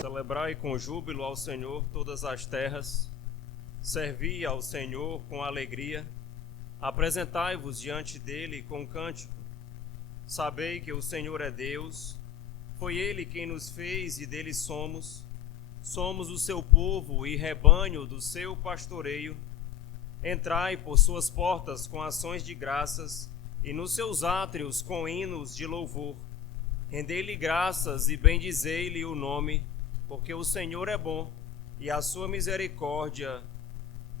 Celebrai com júbilo ao Senhor todas as terras, servi ao Senhor com alegria, apresentai-vos diante dele com cântico. Sabei que o Senhor é Deus, foi ele quem nos fez e dele somos o seu povo e rebanho do seu pastoreio. Entrai por suas portas com ações de graças e nos seus átrios com hinos de louvor. Rendei-lhe graças e bendizei-lhe o nome, porque o Senhor é bom e a sua misericórdia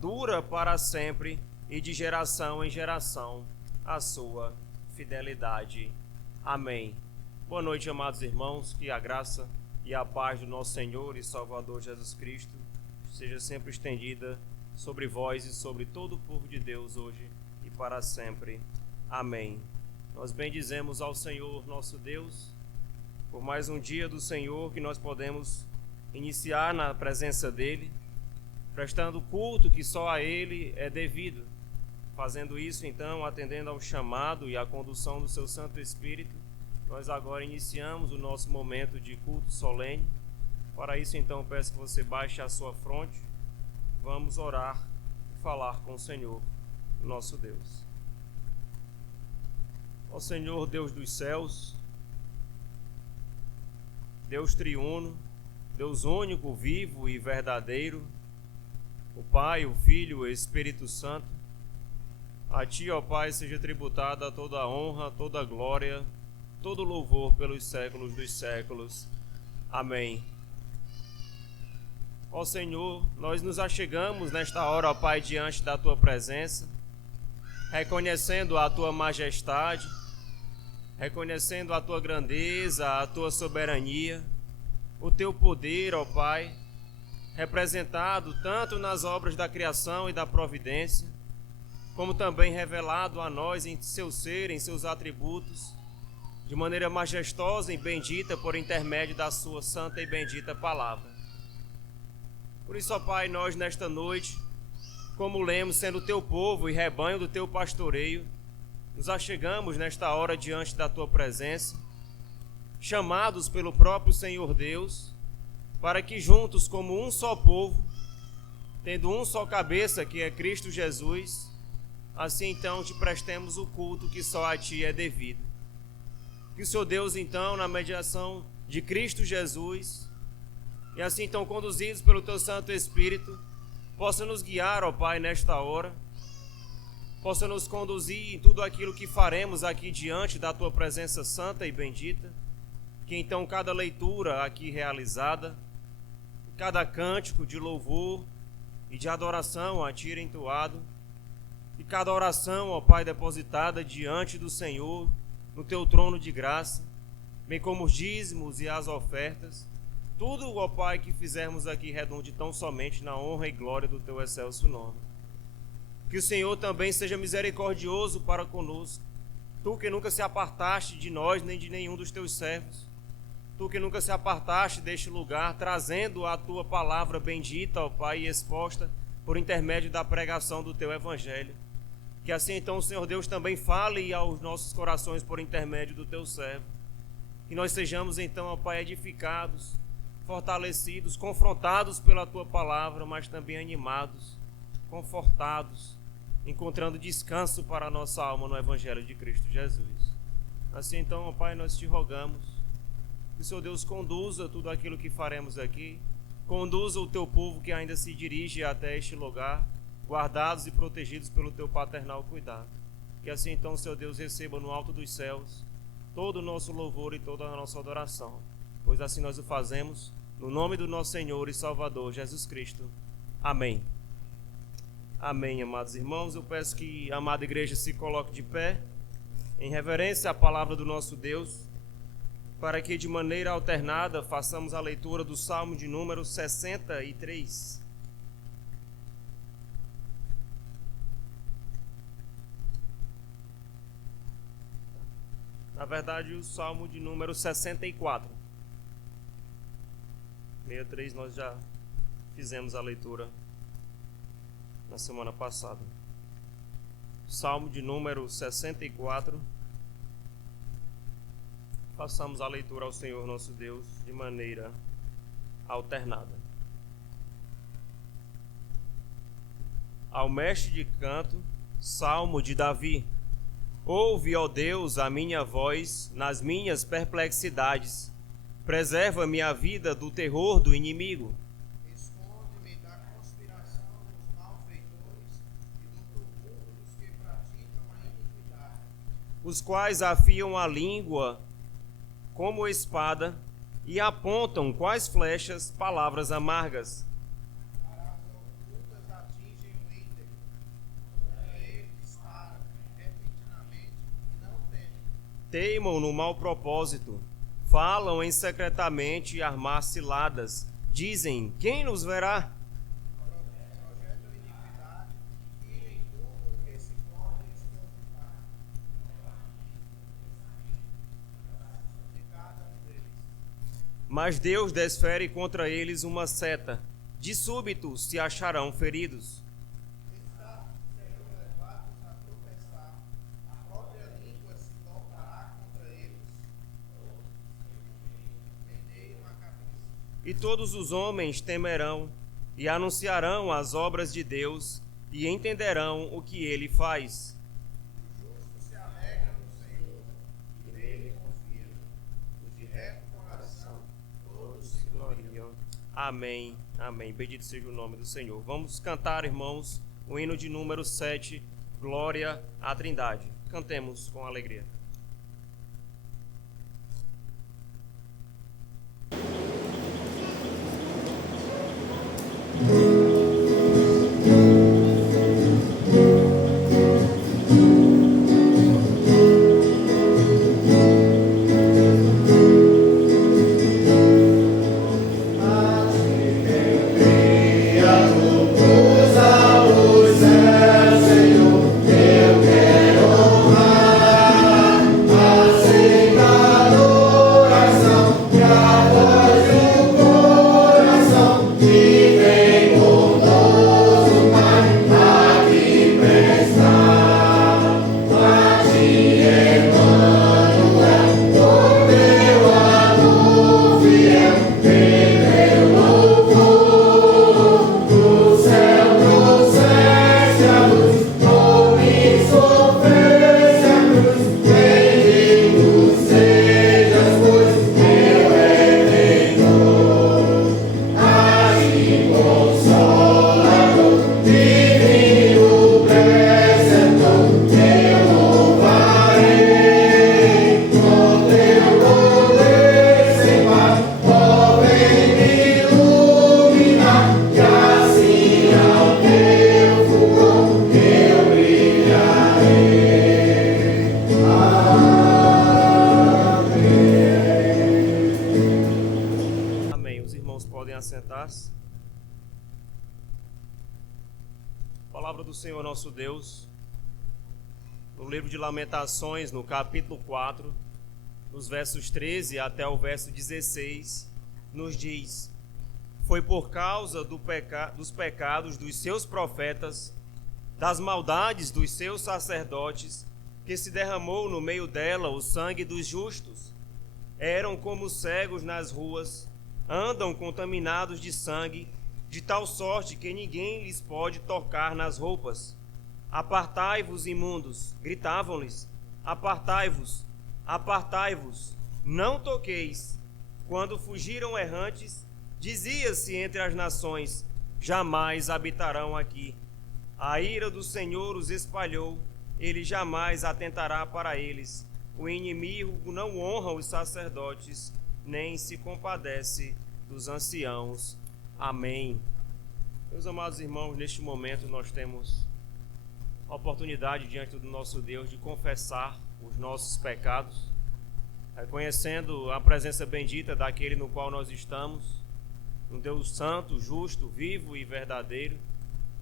dura para sempre, e de geração em geração a sua fidelidade. Amém. Boa noite, amados irmãos, que a graça e a paz do nosso Senhor e Salvador Jesus Cristo seja sempre estendida sobre vós e sobre todo o povo de Deus hoje e para sempre. Amém. Nós bendizemos ao Senhor nosso Deus por mais um dia do Senhor que nós podemos iniciar na presença dele, prestando culto que só a ele é devido, fazendo isso então, atendendo ao chamado e à condução do seu Santo Espírito. Nós agora iniciamos o nosso momento de culto solene. Para isso então peço que você baixe a sua fronte, vamos orar e falar com o Senhor, nosso Deus. Ó Senhor Deus dos céus, Deus triuno, Deus único, vivo e verdadeiro, o Pai, o Filho e o Espírito Santo, a Ti, ó Pai, seja tributada toda a honra, toda a glória, todo o louvor pelos séculos dos séculos. Amém. Ó Senhor, nós nos achegamos nesta hora, ó Pai, diante da Tua presença, reconhecendo a Tua majestade, reconhecendo a Tua grandeza, a Tua soberania, o Teu poder, ó Pai, representado tanto nas obras da criação e da providência, como também revelado a nós em Seu ser, em Seus atributos, de maneira majestosa e bendita por intermédio da Sua santa e bendita palavra. Por isso, ó Pai, nós nesta noite, como lemos, sendo Teu povo e rebanho do Teu pastoreio, nos achegamos nesta hora diante da Tua presença, chamados pelo próprio Senhor Deus, para que juntos, como um só povo, tendo um só cabeça, que é Cristo Jesus, assim então Te prestemos o culto que só a Ti é devido. Que o Senhor Deus então, na mediação de Cristo Jesus, e assim então conduzidos pelo Teu Santo Espírito, possa nos guiar, ó Pai, nesta hora, possa nos conduzir em tudo aquilo que faremos aqui diante da Tua presença santa e bendita, que então cada leitura aqui realizada, cada cântico de louvor e de adoração a Ti entoado, e cada oração, ó Pai, depositada diante do Senhor, no Teu trono de graça, bem como os dízimos e as ofertas, tudo, ó Pai, que fizermos aqui redunde tão somente na honra e glória do Teu excelso nome. Que o Senhor também seja misericordioso para conosco, Tu que nunca se apartaste de nós nem de nenhum dos Teus servos, Tu que nunca se apartaste deste lugar, trazendo a Tua palavra bendita, ó Pai, e exposta por intermédio da pregação do Teu Evangelho. Que assim então o Senhor Deus também fale aos nossos corações por intermédio do Teu servo. Que nós sejamos então, ó Pai, edificados, fortalecidos, confrontados pela Tua palavra, mas também animados, confortados, encontrando descanso para a nossa alma no Evangelho de Cristo Jesus. Assim então, ó Pai, nós Te rogamos que o Senhor Deus conduza tudo aquilo que faremos aqui, conduza o Teu povo que ainda se dirige até este lugar, guardados e protegidos pelo Teu paternal cuidado. Que assim então, Senhor Deus, receba no alto dos céus todo o nosso louvor e toda a nossa adoração, pois assim nós o fazemos, no nome do nosso Senhor e Salvador, Jesus Cristo. Amém. Amém, amados irmãos. Eu peço que a amada igreja se coloque de pé, em reverência à palavra do nosso Deus, para que de maneira alternada façamos a leitura do Salmo de número 63. Na verdade, o Salmo de número 64. 63 nós já fizemos a leitura na semana passada. Salmo de número 64. Façamos a leitura ao Senhor nosso Deus de maneira alternada. Ao mestre de canto, Salmo de Davi. Ouve, ó Deus, a minha voz nas minhas perplexidades. Preserva-me a vida do terror do inimigo. Esconde-me da conspiração dos malfeitores e do tumulto dos que praticam a iniquidade. Os quais afiam a língua como espada e apontam quais flechas palavras amargas. Para as ocultas atingem o íntegro. Contra ele disparam repentinamente e não temem. Teimam no mau propósito, falam em secretamente armar ciladas. Dizem, quem nos verá? Projetam iniquidade e em tudo o que se pode esconder de cada um deles. Mas Deus desfere contra eles uma seta. De súbito se acharão feridos. Está, serão levados a tropeçar, a própria língua se voltará contra eles. Vendeiam a cabeça. E todos os homens temerão e anunciarão as obras de Deus e entenderão o que ele faz. O justo se alegra no Senhor e nele confia. Os de reto coração, todos se gloriam. Amém, amém. Bendito seja o nome do Senhor. Vamos cantar, irmãos, o hino de número 7, Glória à Trindade. Cantemos com alegria. Assentar-se. Palavra do Senhor nosso Deus, no livro de Lamentações, no capítulo 4, nos versos 13 até o verso 16, nos diz: Foi por causa dos pecados dos seus profetas, das maldades dos seus sacerdotes, que se derramou no meio dela o sangue dos justos. Eram como cegos nas ruas, andam contaminados de sangue, de tal sorte que ninguém lhes pode tocar nas roupas. Apartai-vos, imundos, gritavam-lhes, apartai-vos, apartai-vos, não toqueis. Quando fugiram errantes, dizia-se entre as nações, jamais habitarão aqui. A ira do Senhor os espalhou, ele jamais atentará para eles. O inimigo não honra os sacerdotes, nem se compadece dos anciãos. Amém. Meus amados irmãos, neste momento nós temos a oportunidade diante do nosso Deus de confessar os nossos pecados, reconhecendo a presença bendita daquele no qual nós estamos, um Deus santo, justo, vivo e verdadeiro,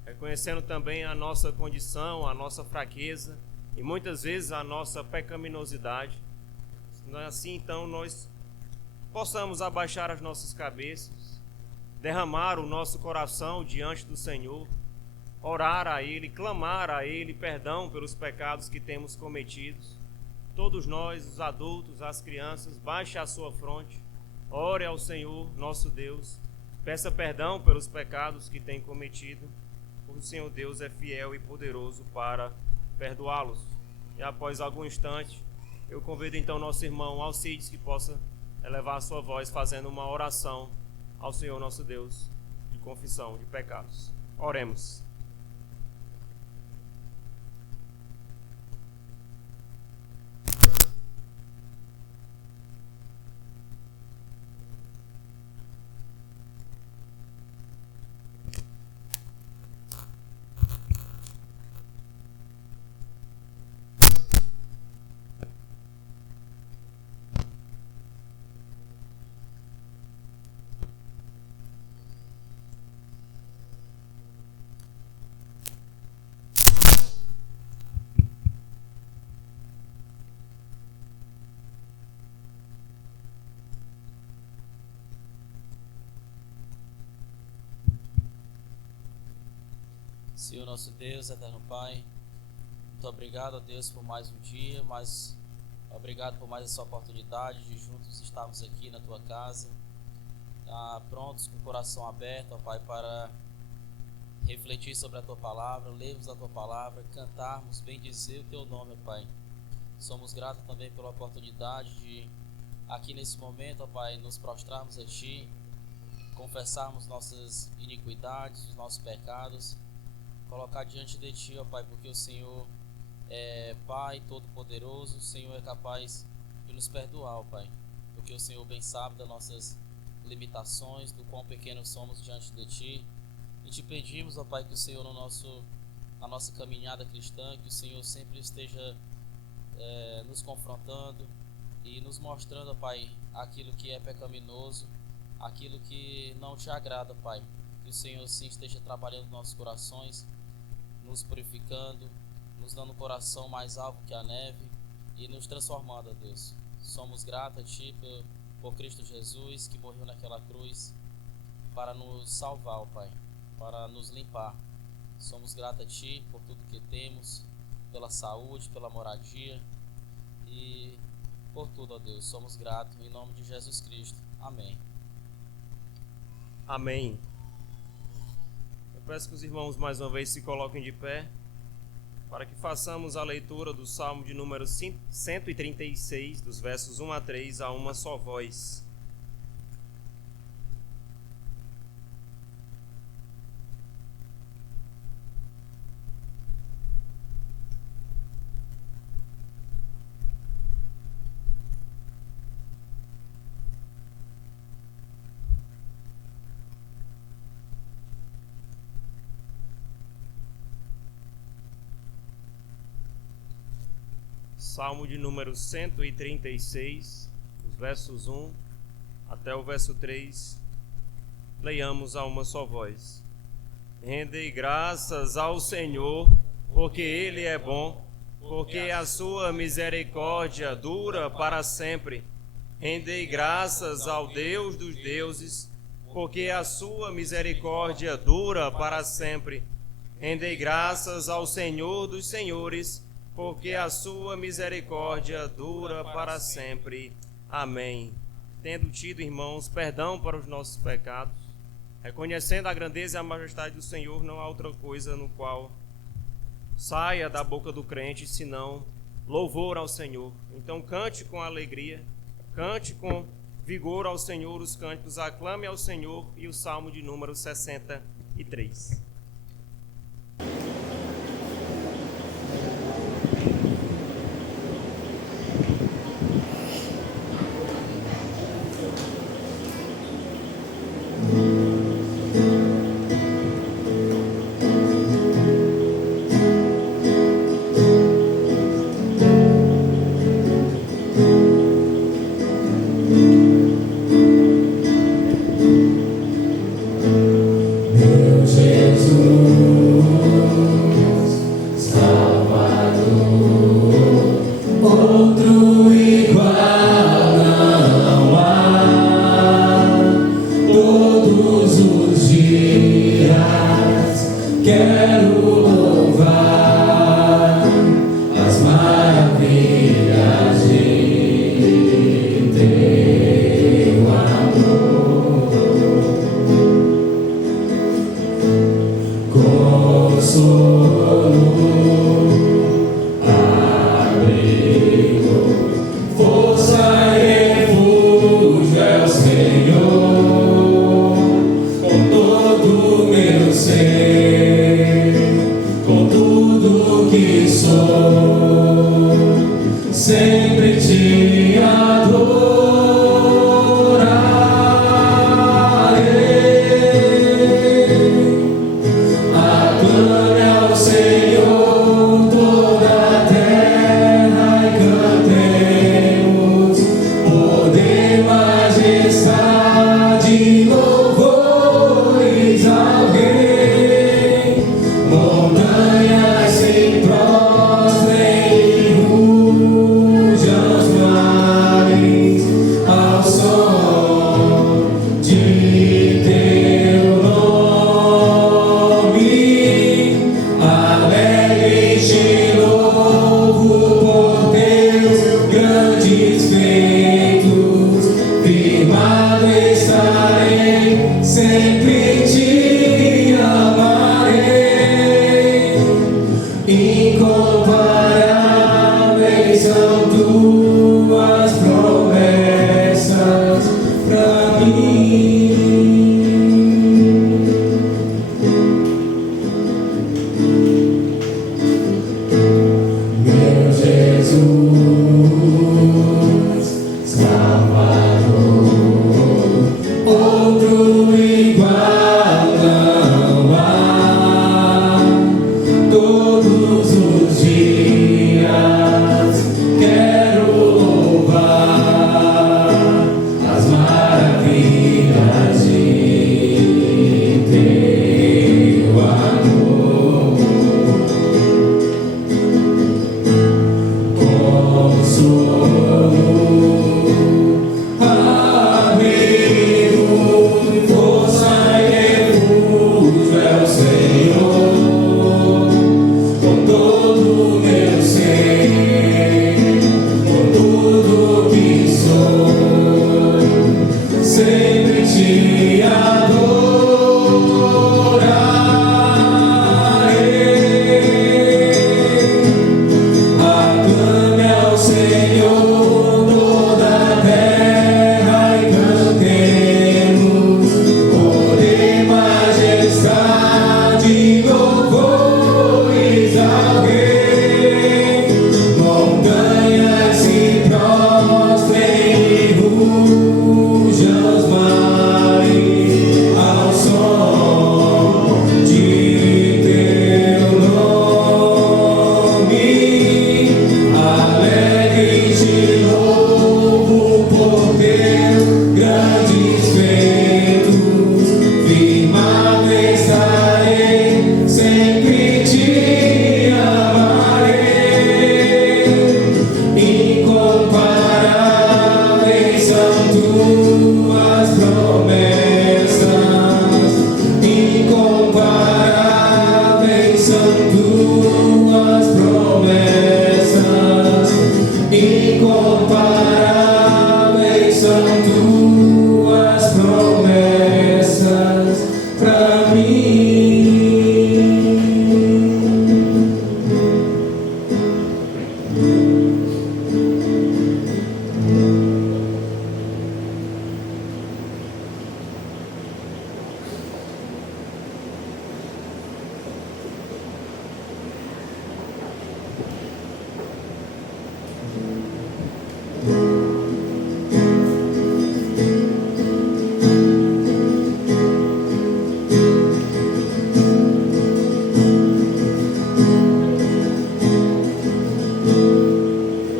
reconhecendo também a nossa condição, a nossa fraqueza e muitas vezes a nossa pecaminosidade. Assim então nós possamos abaixar as nossas cabeças, derramar o nosso coração diante do Senhor, orar a Ele, clamar a Ele perdão pelos pecados que temos cometidos. Todos nós, os adultos, as crianças, baixe a sua fronte, ore ao Senhor, nosso Deus, peça perdão pelos pecados que tem cometido, porque o Senhor Deus é fiel e poderoso para perdoá-los. E após algum instante, eu convido então nosso irmão Alcides que possa elevar a sua voz fazendo uma oração ao Senhor nosso Deus de confissão de pecados. Oremos. Senhor nosso Deus, eterno Pai, muito obrigado a Deus por mais um dia, mas obrigado por mais essa oportunidade de juntos estarmos aqui na Tua casa, prontos com o coração aberto, ó Pai, para refletir sobre a Tua Palavra, lermos a Tua Palavra, cantarmos, bendizer o Teu nome, ó Pai. Somos gratos também pela oportunidade de, aqui nesse momento, ó Pai, nos prostrarmos a Ti, confessarmos nossas iniquidades, os nossos pecados, colocar diante de Ti, ó Pai, porque o Senhor é Pai Todo-Poderoso, o Senhor é capaz de nos perdoar, ó Pai, porque o Senhor bem sabe das nossas limitações, do quão pequenos somos diante de Ti, e Te pedimos, ó Pai, que o Senhor na nossa caminhada cristã, que o Senhor sempre esteja nos confrontando e nos mostrando, ó Pai, aquilo que é pecaminoso, aquilo que não Te agrada, Pai, que o Senhor sim esteja trabalhando nos nossos corações, nos purificando, nos dando um coração mais alvo que a neve e nos transformando, ó Deus. Somos gratos a Ti por Cristo Jesus, que morreu naquela cruz para nos salvar, ó Pai, para nos limpar. Somos gratos a Ti por tudo que temos, pela saúde, pela moradia e por tudo, ó Deus. Somos gratos em nome de Jesus Cristo. Amém. Amém. Peço que os irmãos mais uma vez se coloquem de pé para que façamos a leitura do Salmo de número 136, dos versos 1 a 3, a uma só voz. Salmo de número 136, os versos 1 até o verso 3, leiamos a uma só voz. Rendei graças ao Senhor, porque Ele é bom, porque a sua misericórdia dura para sempre. Rendei graças ao Deus dos deuses, porque a sua misericórdia dura para sempre. Rendei graças ao Senhor dos senhores, porque a sua misericórdia dura para sempre. Amém. Tendo tido, irmãos, perdão para os nossos pecados, reconhecendo a grandeza e a majestade do Senhor, não há outra coisa no qual saia da boca do crente, senão louvor ao Senhor. Então cante com alegria, cante com vigor ao Senhor os cânticos, aclame ao Senhor, e o Salmo de número 63.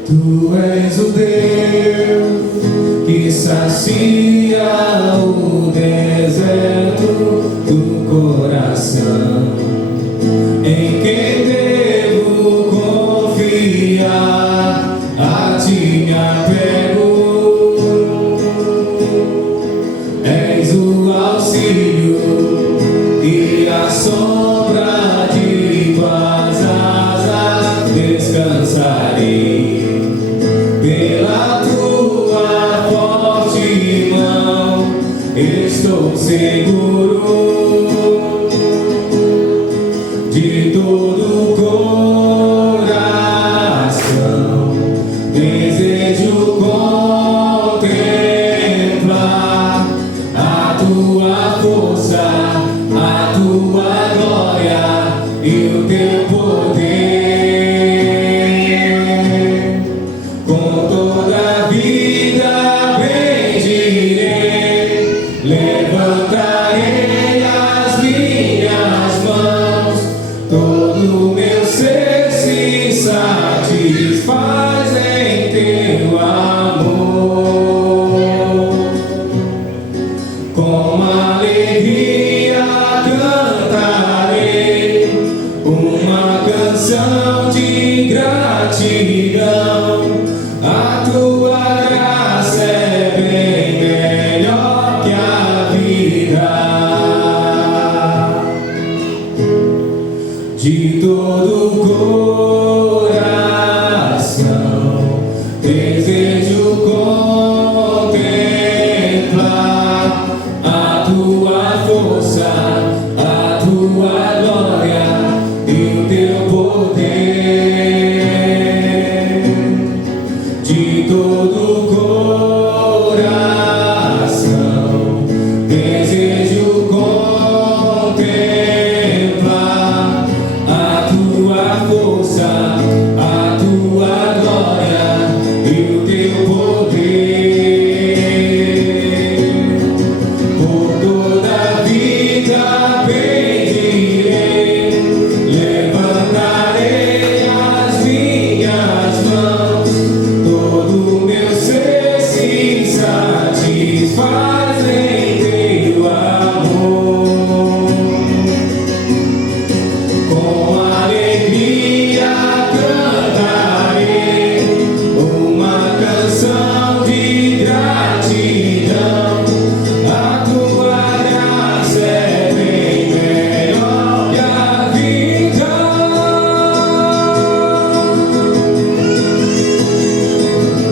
Tu és o Deus sombra de tuas asas descansarei. Pela tua forte mão estou seguro. De todo o coração desejo contemplar a tua força, a tua glória e o teu poder. Com toda a vida bendirei, levantarei as minhas mãos. Todo meu ser se satisfaz em teu amor. Com alegria cantarei uma canção de gratidão. A tua graça é bem melhor que a vida. De todo o coração desejo contemplar a tua força, a tua glória e o teu poder. De todo o coração desejo contemplar a tua força, a tua glória e o teu poder. Por toda a vida bendirei, levantarei as minhas mãos. Todo meu ser se satisfaz em teu amor. Com alegria cantarei uma canção de gratidão. A tua graça é bem melhor que a vida.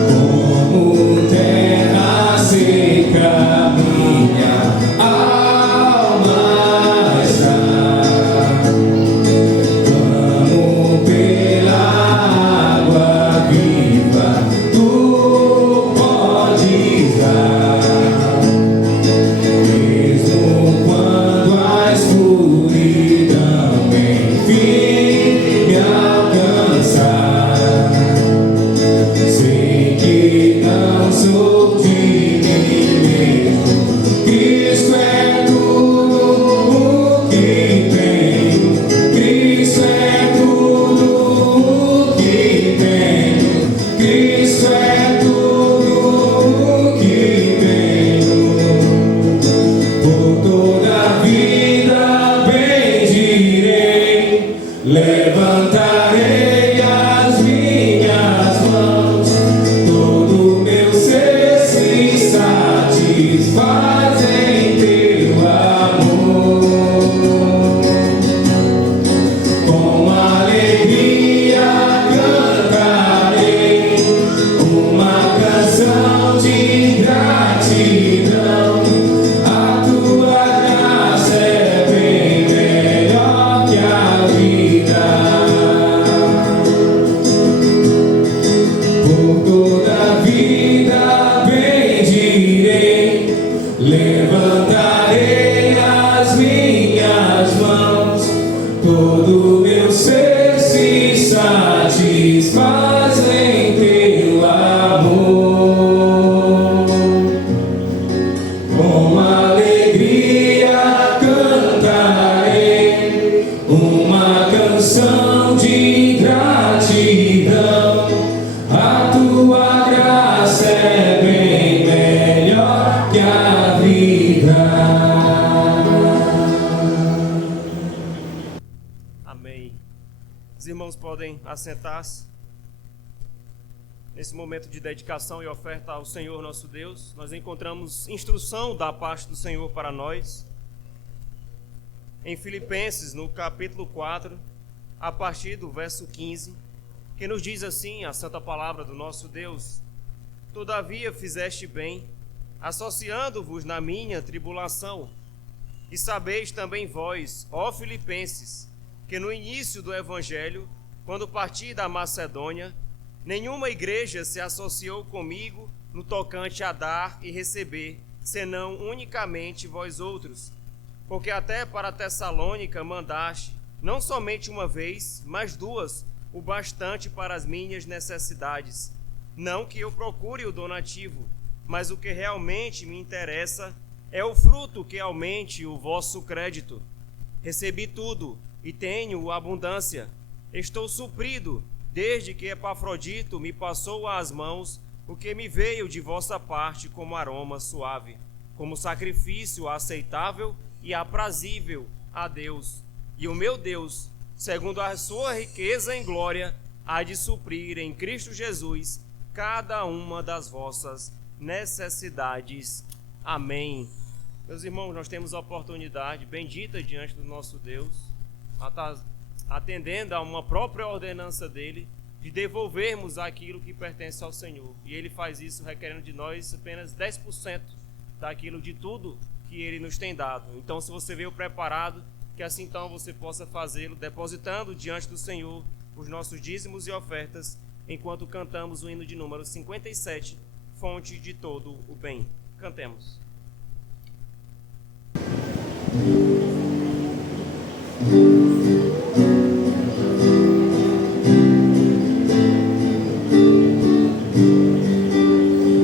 Como terra seca minha alma está. Clamo pela água viva, tu podes dar. Mesmo quando a escuridão enfim me alcançar, sei que não sou de mim mesmo. Cristo é tudo o que tenho. Cristo é tudo o que tenho. Cristo é tudo o que tenho. Por toda a vida bendirei, levantarei as minhas mãos. Todo meu ser se satisfaz em teu amor. Com alegria cantarei uma canção de gratidão. A tua graça é bem melhor que a vida. Por toda a vida bendirei, levantarei as minhas mãos. Todo meu ser se satisfaz em teu amor. Com alegria cantarei uma canção de gratidão. A tua graça é bem melhor que a vida. Amém. Os irmãos podem assentar-se. Nesse momento de dedicação e oferta ao Senhor nosso Deus, nós encontramos instrução da parte do Senhor para nós. em Filipenses, no capítulo 4, a partir do verso 15, que nos diz assim a santa palavra do nosso Deus: Todavia fizeste bem, associando-vos na minha tribulação. E sabeis também vós, ó Filipenses, que no início do Evangelho, quando parti da Macedônia, nenhuma igreja se associou comigo no tocante a dar e receber, senão unicamente vós outros. Porque até para Tessalônica mandaste, não somente uma vez, mas duas, o bastante para as minhas necessidades. Não que eu procure o donativo, mas o que realmente me interessa é o fruto que aumente o vosso crédito. Recebi tudo e tenho abundância. Estou suprido, desde que Epafrodito me passou às mãos o que me veio de vossa parte como aroma suave, como sacrifício aceitável e aprazível a Deus. E o meu Deus, segundo a sua riqueza em glória, há de suprir em Cristo Jesus cada uma das vossas necessidades. Amém. Meus irmãos, nós temos a oportunidade bendita diante do nosso Deus, atendendo a uma própria ordenança dele, de devolvermos aquilo que pertence ao Senhor. E ele faz isso requerendo de nós apenas 10% daquilo de tudo que ele nos tem dado. Então, se você veio preparado, que assim então você possa fazê-lo, depositando diante do Senhor os nossos dízimos e ofertas, enquanto cantamos o hino de número 57, Fonte de todo o bem. Cantemos.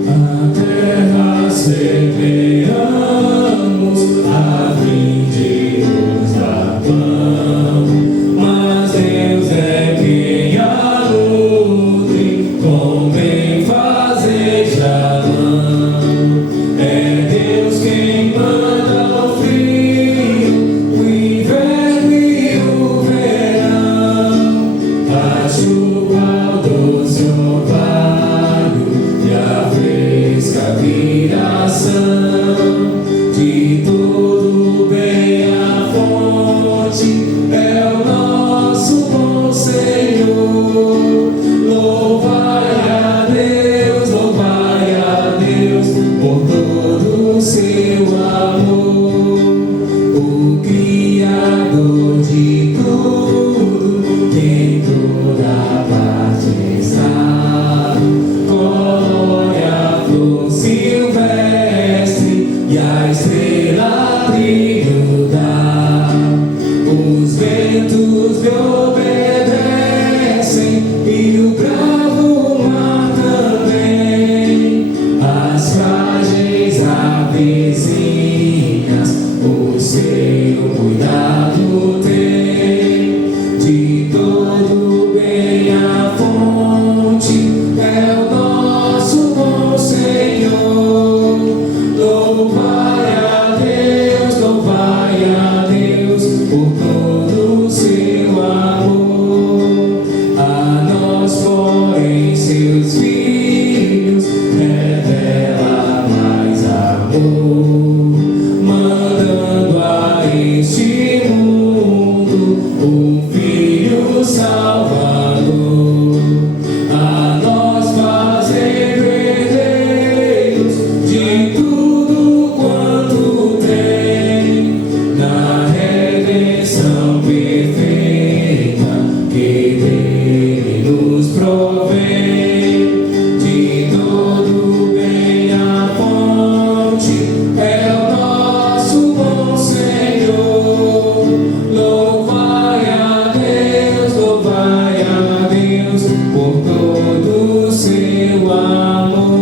A terra semeamos, a vinde nos dá pão, mas Deus é quem a nutre, com bem fazeja mão. É Deus quem manda o frio, o inverno e o verão, a chuva, o doce orvalho e a fresca viração. De todo bem a fonte é o nosso bom Senhor. Louvai a Deus por todo o seu amor, o Criador de tudo, que em toda parte está. Colore a flor silvestre e a estrela brilho dá. Os ventos lhe obedecem e o bravo mar também. As frágeis avezinhas o seu cuidado tem. De todo bem a fonte é o nosso bom Senhor. Louvai a Deus por todo o seu amor. A nós, porém, seus filhos, revela mais amor, mandando a este mundo um Filho Salvador. A nós fazendo herdeiros de tudo quanto tem, na redenção perfeita que dele nos provém. De todo bem a fonte é o nosso bom Senhor. Louvai a Deus por todo o seu amor.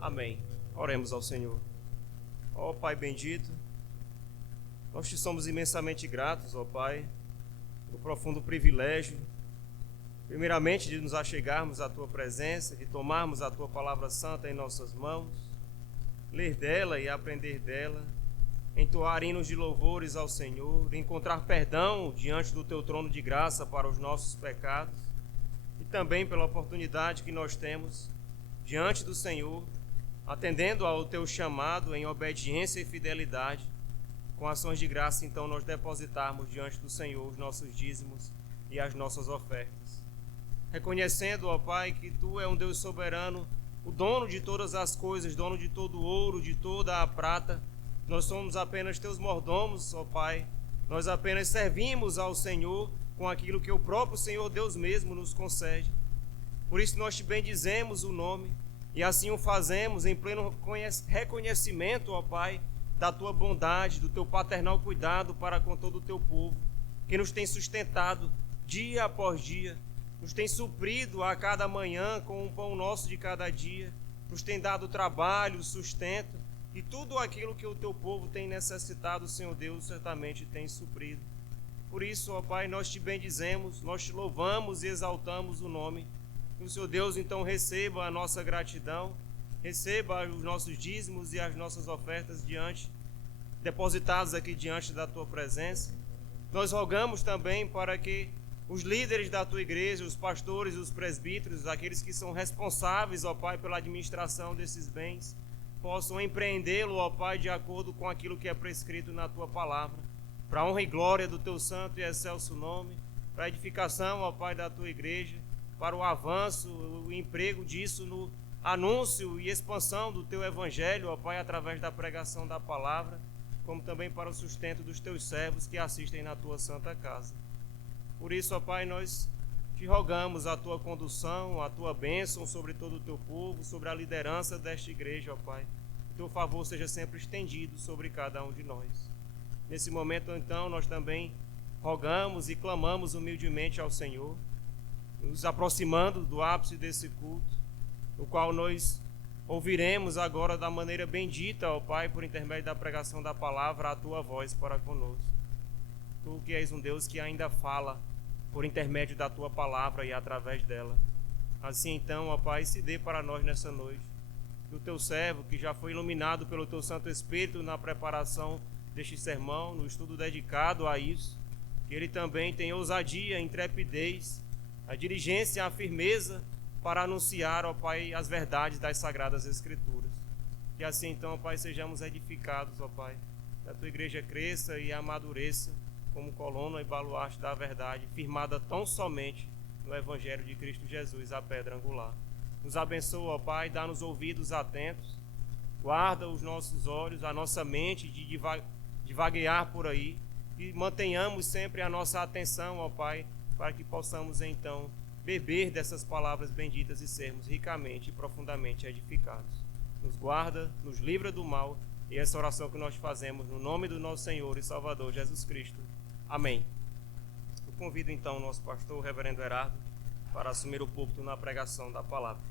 Amém. Oremos ao Senhor. Ó Pai bendito, nós te somos imensamente gratos, ó Pai, pelo profundo privilégio, primeiramente, de nos achegarmos à Tua presença, de tomarmos a Tua palavra santa em nossas mãos, ler dela e aprender dela, entoar hinos de louvores ao Senhor, encontrar perdão diante do Teu trono de graça para os nossos pecados, e também pela oportunidade que nós temos diante do Senhor atendendo ao teu chamado em obediência e fidelidade, com ações de graça, então, nós depositarmos diante do Senhor os nossos dízimos e as nossas ofertas. Reconhecendo, ó Pai, que Tu é um Deus soberano, o dono de todas as coisas, dono de todo o ouro, de toda a prata. Nós somos apenas Teus mordomos, ó Pai. Nós apenas servimos ao Senhor com aquilo que o próprio Senhor Deus mesmo nos concede. Por isso nós Te bendizemos o nome e assim o fazemos em pleno reconhecimento, ó Pai, da Tua bondade, do Teu paternal cuidado para com todo o Teu povo, que nos tem sustentado dia após dia, nos tem suprido a cada manhã com o pão nosso de cada dia, nos tem dado trabalho, sustento, e tudo aquilo que o Teu povo tem necessitado, Senhor Deus, certamente tem suprido. Por isso, ó Pai, nós Te bendizemos, nós Te louvamos e exaltamos o nome. Que o Senhor Deus, então, receba a nossa gratidão, receba os nossos dízimos e as nossas ofertas depositadas aqui diante da Tua presença. Nós rogamos também para que os líderes da Tua igreja, os pastores, os presbíteros, aqueles que são responsáveis, ó Pai, pela administração desses bens, possam empreendê-lo, ó Pai, de acordo com aquilo que é prescrito na Tua palavra, para a honra e glória do Teu santo e excelso nome, para a edificação, ó Pai, da Tua igreja, para o avanço, o emprego disso no anúncio e expansão do Teu evangelho, ó Pai, através da pregação da palavra, como também para o sustento dos Teus servos que assistem na Tua santa casa. Por isso, ó Pai, nós Te rogamos a Tua condução, a Tua bênção sobre todo o Teu povo, sobre a liderança desta igreja, ó Pai. Que Teu favor seja sempre estendido sobre cada um de nós. Nesse momento, então, nós também rogamos e clamamos humildemente ao Senhor, nos aproximando do ápice desse culto, no qual nós ouviremos agora da maneira bendita, ó Pai, por intermédio da pregação da palavra, a Tua voz para conosco. Tu que és um Deus que ainda fala por intermédio da Tua palavra e através dela. Assim então, ó Pai, se dê para nós nessa noite, do Teu servo que já foi iluminado pelo Teu Santo Espírito na preparação deste sermão, no estudo dedicado a isso, que ele também tenha ousadia, intrepidez, a diligência, a firmeza para anunciar, ó Pai, as verdades das Sagradas Escrituras. Que assim então, ó Pai, sejamos edificados, ó Pai, que a Tua igreja cresça e amadureça como coluna e baluarte da verdade, firmada tão somente no Evangelho de Cristo Jesus, a pedra angular. Nos abençoa, ó Pai, dá-nos ouvidos atentos, guarda os nossos olhos, a nossa mente de vaguear por aí, e mantenhamos sempre a nossa atenção, ó Pai, para que possamos então beber dessas palavras benditas e sermos ricamente e profundamente edificados. Nos guarda, nos livra do mal, e essa oração que nós fazemos no nome do nosso Senhor e Salvador Jesus Cristo. Amém. Eu convido então o nosso pastor, o reverendo Herardo, para assumir o púlpito na pregação da palavra.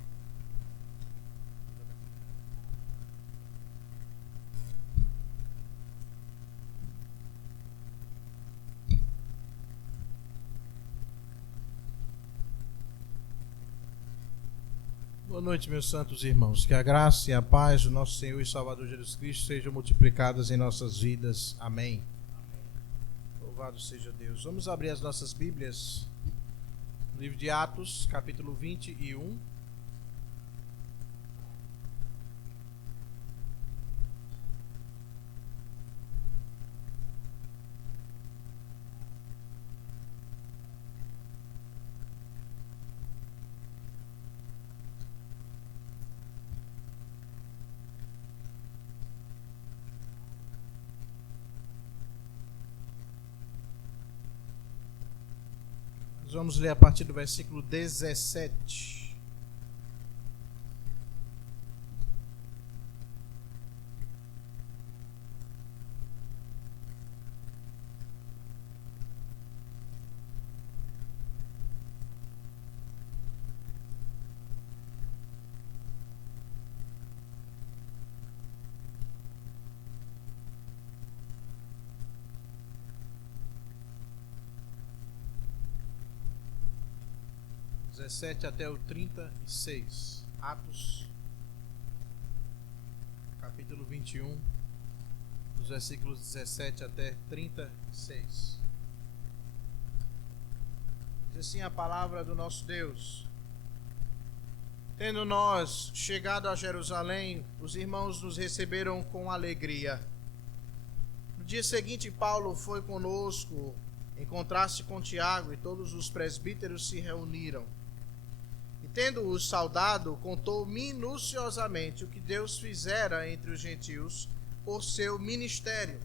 Boa noite, meus santos irmãos. Que a graça e a paz do nosso Senhor e Salvador Jesus Cristo sejam multiplicadas em nossas vidas. Amém. Louvado seja Deus. Vamos abrir as nossas Bíblias no livro de Atos, capítulo 21. Vamos ler a partir do versículo 17. Até o 36. Atos, capítulo 21, dos versículos 17 até 36. Diz assim a palavra do nosso Deus: Tendo nós chegado a Jerusalém, os irmãos nos receberam com alegria. No dia seguinte, Paulo foi conosco, encontrar-se com Tiago, e todos os presbíteros se reuniram. E tendo-os saudado, contou minuciosamente o que Deus fizera entre os gentios por seu ministério.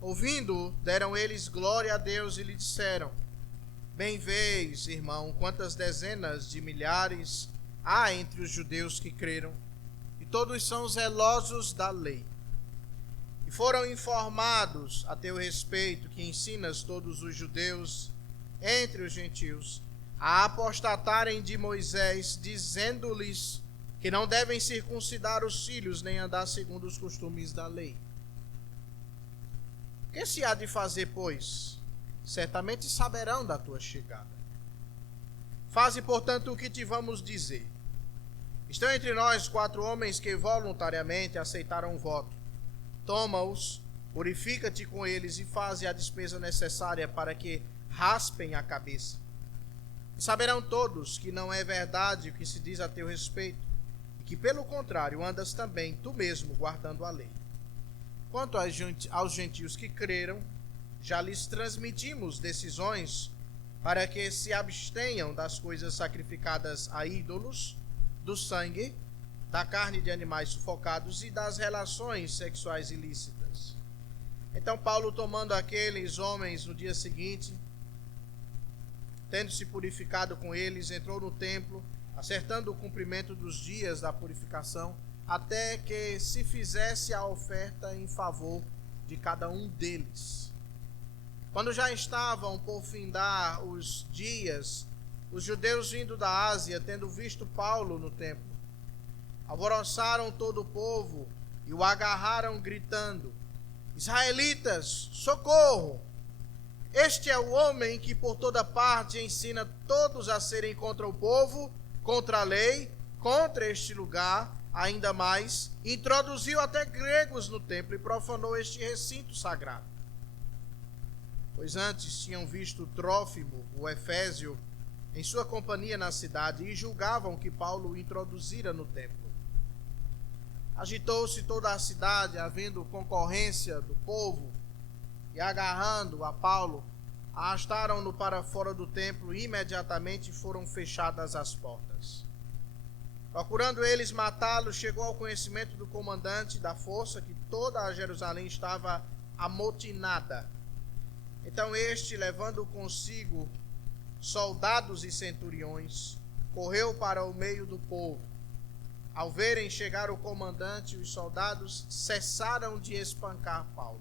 Ouvindo, deram eles glória a Deus e lhe disseram: Bem vês, irmão, quantas dezenas de milhares há entre os judeus que creram, e todos são zelosos da lei. E foram informados a teu respeito que ensinas todos os judeus entre os gentios a apostatarem de Moisés, dizendo-lhes que não devem circuncidar os filhos nem andar segundo os costumes da lei. O que se há de fazer, pois? Certamente saberão da tua chegada. Faze, portanto, o que te vamos dizer. Estão entre nós 4 homens que voluntariamente aceitaram o voto. Toma-os, purifica-te com eles e faze a despesa necessária para que raspem a cabeça. E saberão todos que não é verdade o que se diz a teu respeito, e que, pelo contrário, andas também tu mesmo guardando a lei. Quanto aos gentios que creram, já lhes transmitimos decisões para que se abstenham das coisas sacrificadas a ídolos, do sangue, da carne de animais sufocados e das relações sexuais ilícitas. Então Paulo, tomando aqueles homens no dia seguinte, tendo-se purificado com eles, entrou no templo, acertando o cumprimento dos dias da purificação, até que se fizesse a oferta em favor de cada um deles. Quando já estavam por findar os dias, os judeus vindo da Ásia, tendo visto Paulo no templo, alvoroçaram todo o povo e o agarraram, gritando: Israelitas, socorro! Este é o homem que por toda parte ensina todos a serem contra o povo, contra a lei, contra este lugar. Ainda mais, introduziu até gregos no templo e profanou este recinto sagrado. Pois antes tinham visto Trófimo, o Efésio, em sua companhia na cidade, e julgavam que Paulo o introduzira no templo. Agitou-se toda a cidade, havendo concorrência do povo, e agarrando a Paulo, arrastaram-no para fora do templo, e imediatamente foram fechadas as portas. Procurando eles matá-lo, chegou ao conhecimento do comandante da força que toda a Jerusalém estava amotinada. Então este, levando consigo soldados e centuriões, correu para o meio do povo. Ao verem chegar o comandante, os soldados cessaram de espancar Paulo.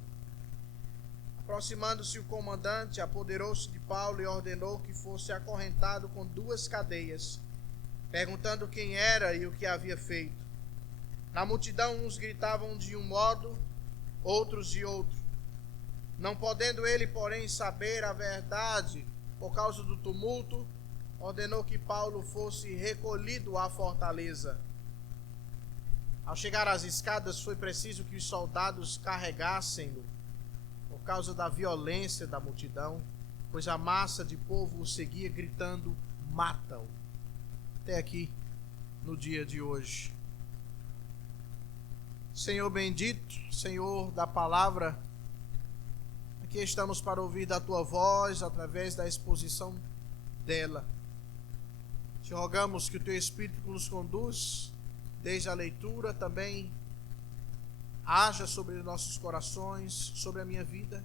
Aproximando-se o comandante, apoderou-se de Paulo e ordenou que fosse acorrentado com 2 cadeias, perguntando quem era e o que havia feito. Na multidão, uns gritavam de um modo, outros de outro. Não podendo ele, porém, saber a verdade por causa do tumulto, ordenou que Paulo fosse recolhido à fortaleza. Ao chegar às escadas, foi preciso que os soldados carregassem-no, por causa da violência da multidão, pois a massa de povo o seguia gritando: mata-o. Até aqui no dia de hoje. Senhor bendito, Senhor da palavra, aqui estamos para ouvir da tua voz através da exposição dela. Te rogamos que o teu Espírito nos conduz desde a leitura, também haja sobre nossos corações, sobre a minha vida,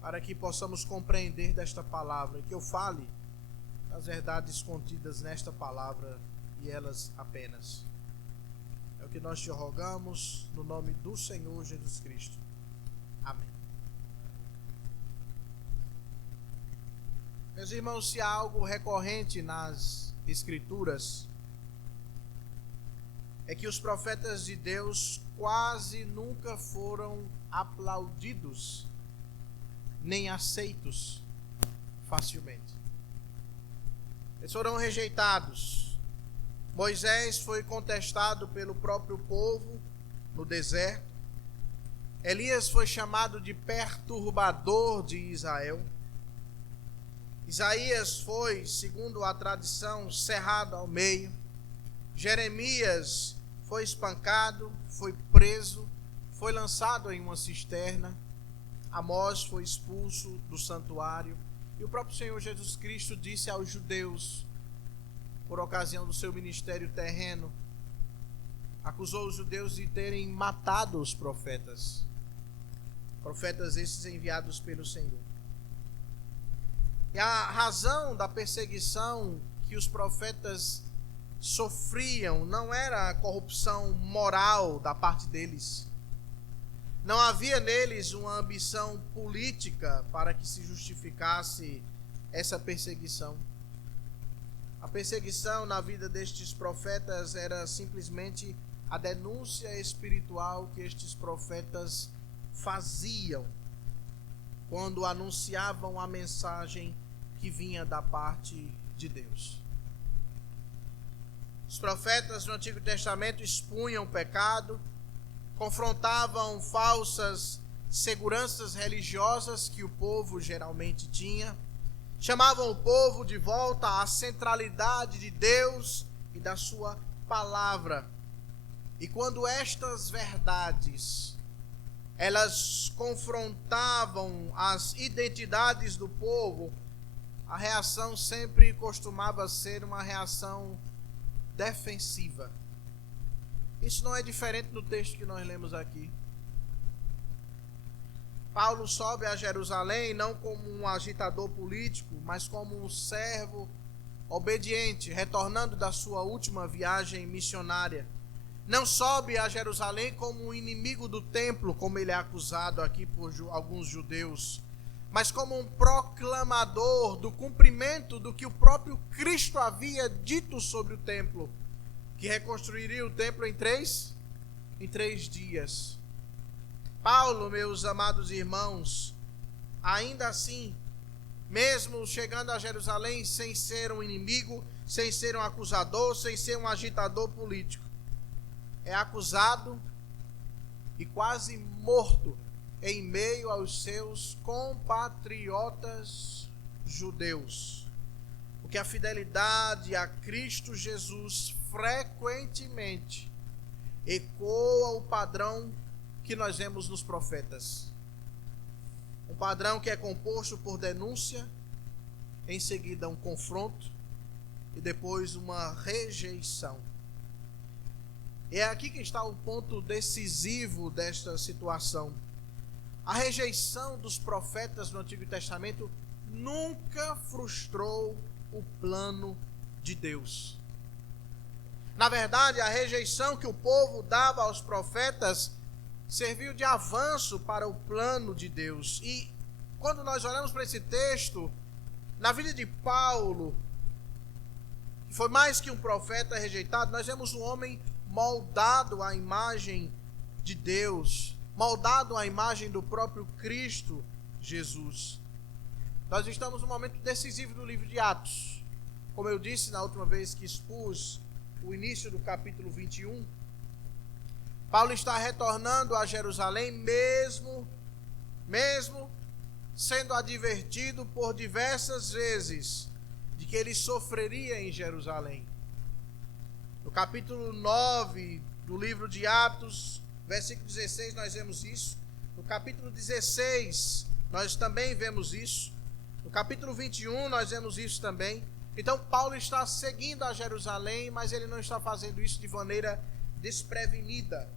para que possamos compreender desta palavra, que eu fale as verdades contidas nesta palavra e elas apenas. É o que nós te rogamos no nome do Senhor Jesus Cristo. Amém. Meus irmãos, se há algo recorrente nas Escrituras, é que os profetas de Deus quase nunca foram aplaudidos nem aceitos facilmente. Eles foram rejeitados. Moisés foi contestado pelo próprio povo no deserto. Elias foi chamado de perturbador de Israel. Isaías foi, segundo a tradição, cerrado ao meio. Jeremias foi espancado, foi preso, foi lançado em uma cisterna. Amós foi expulso do santuário. E o próprio Senhor Jesus Cristo disse aos judeus, por ocasião do seu ministério terreno, acusou os judeus de terem matado os profetas. Profetas esses enviados pelo Senhor. E a razão da perseguição que os profetas sofriam não era a corrupção moral da parte deles. Não havia neles uma ambição política para que se justificasse essa perseguição. A perseguição na vida destes profetas era simplesmente a denúncia espiritual que estes profetas faziam quando anunciavam a mensagem que vinha da parte de Deus. Os profetas no Antigo Testamento expunham o pecado, confrontavam falsas seguranças religiosas que o povo geralmente tinha, chamavam o povo de volta à centralidade de Deus e da sua palavra. E quando estas verdades elas confrontavam as identidades do povo, a reação sempre costumava ser uma reação defensiva. Isso não é diferente no texto que nós lemos aqui. Paulo sobe a Jerusalém não como um agitador político, mas como um servo obediente, retornando da sua última viagem missionária. Não sobe a Jerusalém como um inimigo do templo, como ele é acusado aqui por alguns judeus, mas como um proclamador do cumprimento do que o próprio Cristo havia dito sobre o templo, que reconstruiria o templo em três dias. Paulo, meus amados irmãos, ainda assim, mesmo chegando a Jerusalém sem ser um inimigo, sem ser um acusador, sem ser um agitador político, é acusado e quase morto em meio aos seus compatriotas judeus. Porque a fidelidade a Cristo Jesus frequentemente ecoa o padrão que nós vemos nos profetas. Um padrão que é composto por denúncia, em seguida um confronto e depois uma rejeição. É aqui que está o ponto decisivo desta situação. A rejeição dos profetas no Antigo Testamento nunca frustrou o plano de Deus. Na verdade, a rejeição que o povo dava aos profetas serviu de avanço para o plano de Deus. E quando nós olhamos para esse texto, na vida de Paulo, que foi mais que um profeta rejeitado, nós vemos um homem moldado à imagem de Deus, moldado à imagem do próprio Cristo Jesus. Nós estamos num momento decisivo do livro de Atos. Como eu disse na última vez que expus o início do capítulo 21, Paulo está retornando a Jerusalém mesmo sendo advertido por diversas vezes de que ele sofreria em Jerusalém. No capítulo 9 do livro de Atos, versículo 16, nós vemos isso. No capítulo 16, nós também vemos isso. No capítulo 21, nós vemos isso também. Então, Paulo está seguindo a Jerusalém, mas ele não está fazendo isso de maneira desprevenida.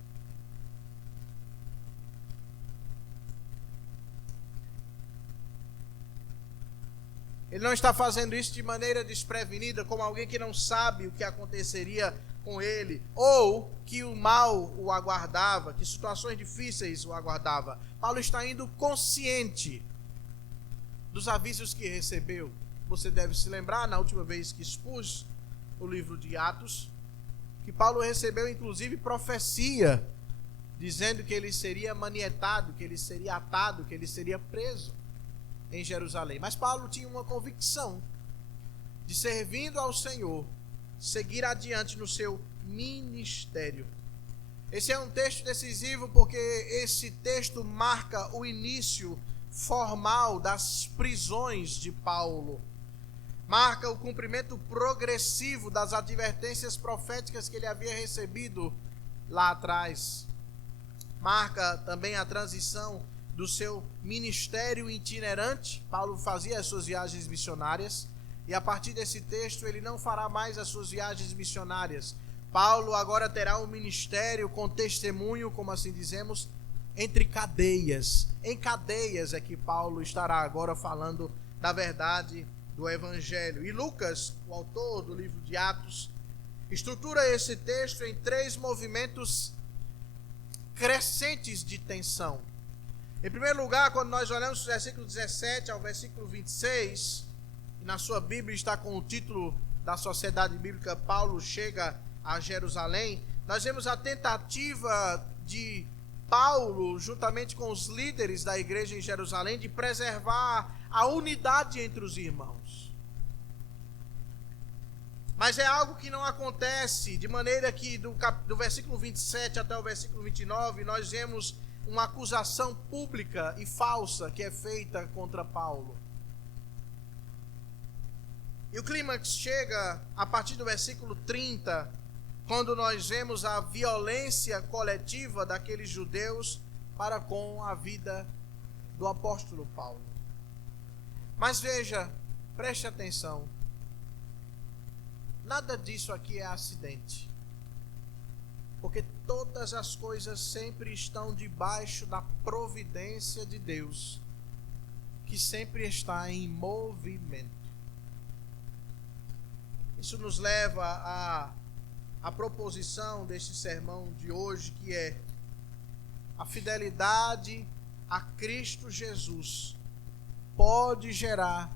Ele não está fazendo isso de maneira desprevenida, como alguém que não sabe o que aconteceria com ele, ou que o mal o aguardava, que situações difíceis o aguardava. Paulo está indo consciente dos avisos que recebeu. Você deve se lembrar, na última vez que expus o livro de Atos, que Paulo recebeu inclusive profecia, dizendo que ele seria manietado, que ele seria atado, que ele seria preso em Jerusalém. Mas Paulo tinha uma convicção de, servindo ao Senhor, seguir adiante no seu ministério. Esse é um texto decisivo porque esse texto marca o início formal das prisões de Paulo. marca o cumprimento progressivo das advertências proféticas que ele havia recebido lá atrás. Marca também a transição do seu ministério itinerante. Paulo fazia as suas viagens missionárias, e a partir desse texto ele não fará mais as suas viagens missionárias. Paulo agora terá um ministério com testemunho, como assim dizemos, entre cadeias. Em cadeias é que Paulo estará agora falando da verdade do Evangelho. E Lucas, o autor do livro de Atos, estrutura esse texto em 3 movimentos crescentes de tensão. Em primeiro lugar, quando nós olhamos do versículo 17 ao versículo 26, e na sua Bíblia está com o título da Sociedade Bíblica, Paulo chega a Jerusalém, nós vemos a tentativa de Paulo, juntamente com os líderes da igreja em Jerusalém, de preservar a unidade entre os irmãos. Mas é algo que não acontece, de maneira que do versículo 27 até o versículo 29, nós vemos uma acusação pública e falsa que é feita contra Paulo. E o clímax chega a partir do versículo 30, quando nós vemos a violência coletiva daqueles judeus para com a vida do apóstolo Paulo. Mas veja, preste atenção, nada disso aqui é acidente, porque todas as coisas sempre estão debaixo da providência de Deus, que sempre está em movimento. Isso nos leva à proposição deste sermão de hoje, que é: a fidelidade a Cristo Jesus pode gerar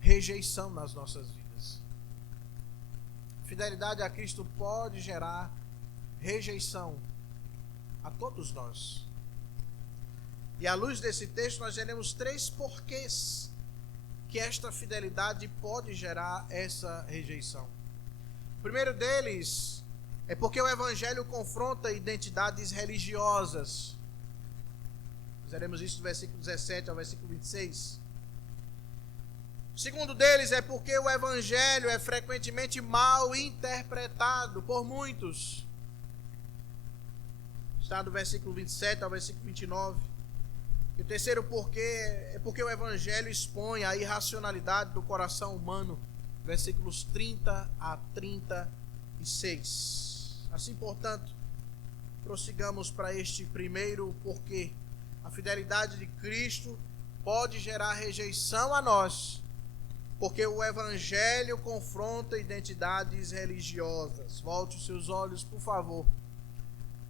rejeição nas nossas vidas. A fidelidade a Cristo pode gerar rejeição a todos nós. E à luz desse texto nós veremos 3 porquês que esta fidelidade pode gerar essa rejeição. O primeiro deles é porque o Evangelho confronta identidades religiosas. Nós veremos isso do versículo 17 ao versículo 26. O segundo deles é porque o Evangelho é frequentemente mal interpretado por muitos. Está do versículo 27 ao versículo 29. E o terceiro porquê é porque o Evangelho expõe a irracionalidade do coração humano, versículos 30 a 36. Assim, portanto, prossigamos para este primeiro porquê. A fidelidade de Cristo pode gerar rejeição a nós, porque o Evangelho confronta identidades religiosas. Volte os seus olhos, por favor,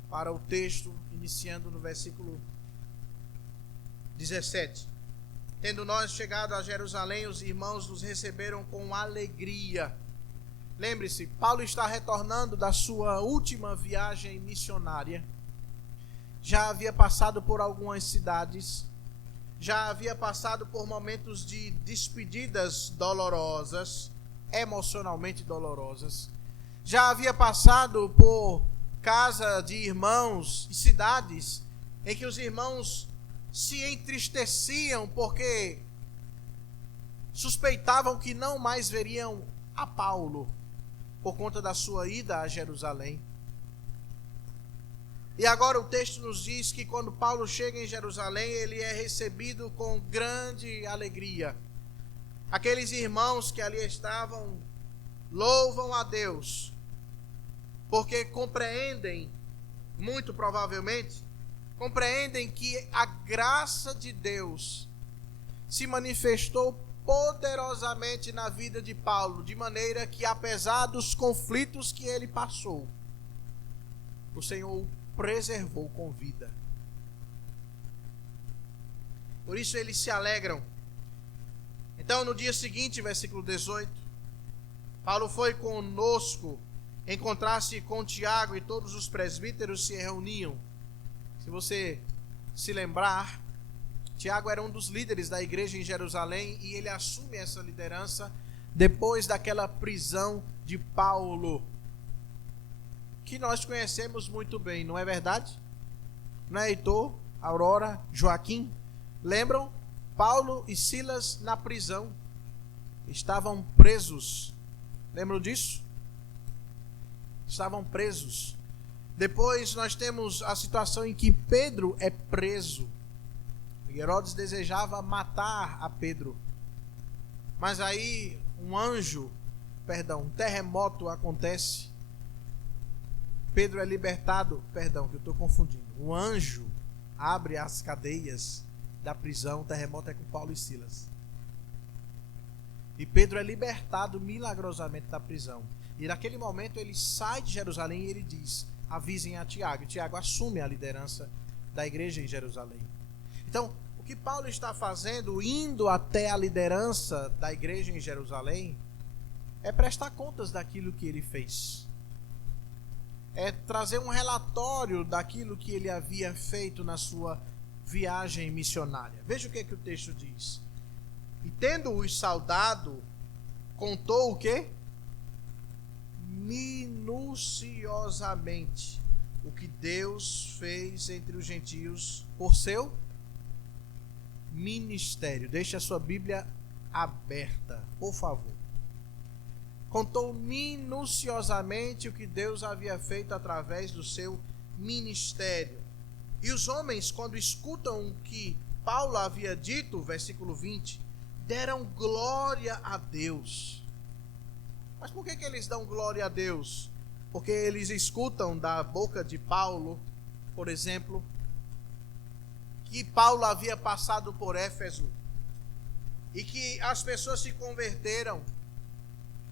para o texto, iniciando no versículo 17. Tendo nós chegado a Jerusalém, os irmãos nos receberam com alegria. Lembre-se, Paulo está retornando da sua última viagem missionária. Já havia passado por algumas cidades, já havia passado por momentos de despedidas dolorosas, emocionalmente dolorosas. Já havia passado por casa de irmãos e cidades em que os irmãos se entristeciam porque suspeitavam que não mais veriam a Paulo por conta da sua ida a Jerusalém. E agora o texto nos diz que quando Paulo chega em Jerusalém, ele é recebido com grande alegria. Aqueles irmãos que ali estavam louvam a Deus, porque compreendem, muito provavelmente, compreendem que a graça de Deus se manifestou poderosamente na vida de Paulo, de maneira que, apesar dos conflitos que ele passou, o Senhor o preservou com vida. Por isso eles se alegram. Então, no dia seguinte, versículo 18, Paulo foi conosco encontrar-se com Tiago, e todos os presbíteros se reuniam. Se você se lembrar, Tiago era um dos líderes da igreja em Jerusalém, e ele assume essa liderança depois daquela prisão de Paulo, que nós conhecemos muito bem, não é verdade? Não é, Heitor, Aurora, Joaquim? Lembram? Paulo e Silas na prisão. estavam presos. Lembram disso? Estavam presos. Depois nós temos a situação em que Pedro é preso. E Herodes desejava matar a Pedro. Mas aí um terremoto acontece. Pedro é libertado, que eu estou confundindo. O anjo abre as cadeias da prisão, o terremoto é com Paulo e Silas. E Pedro é libertado milagrosamente da prisão. E naquele momento ele sai de Jerusalém e ele diz: avisem a Tiago. E Tiago assume a liderança da igreja em Jerusalém. Então, o que Paulo está fazendo, indo até a liderança da igreja em Jerusalém, é prestar contas daquilo que ele fez. É trazer um relatório daquilo que ele havia feito na sua viagem missionária. Veja o que o texto diz. E tendo-os saudado, contou o quê? Minuciosamente o que Deus fez entre os gentios por seu ministério. Deixe a sua Bíblia aberta, por favor. Contou minuciosamente o que Deus havia feito através do seu ministério. E os homens, quando escutam o que Paulo havia dito, versículo 20, deram glória a Deus. Mas por que eles dão glória a Deus? Porque eles escutam da boca de Paulo, por exemplo, que Paulo havia passado por Éfeso e que as pessoas se converteram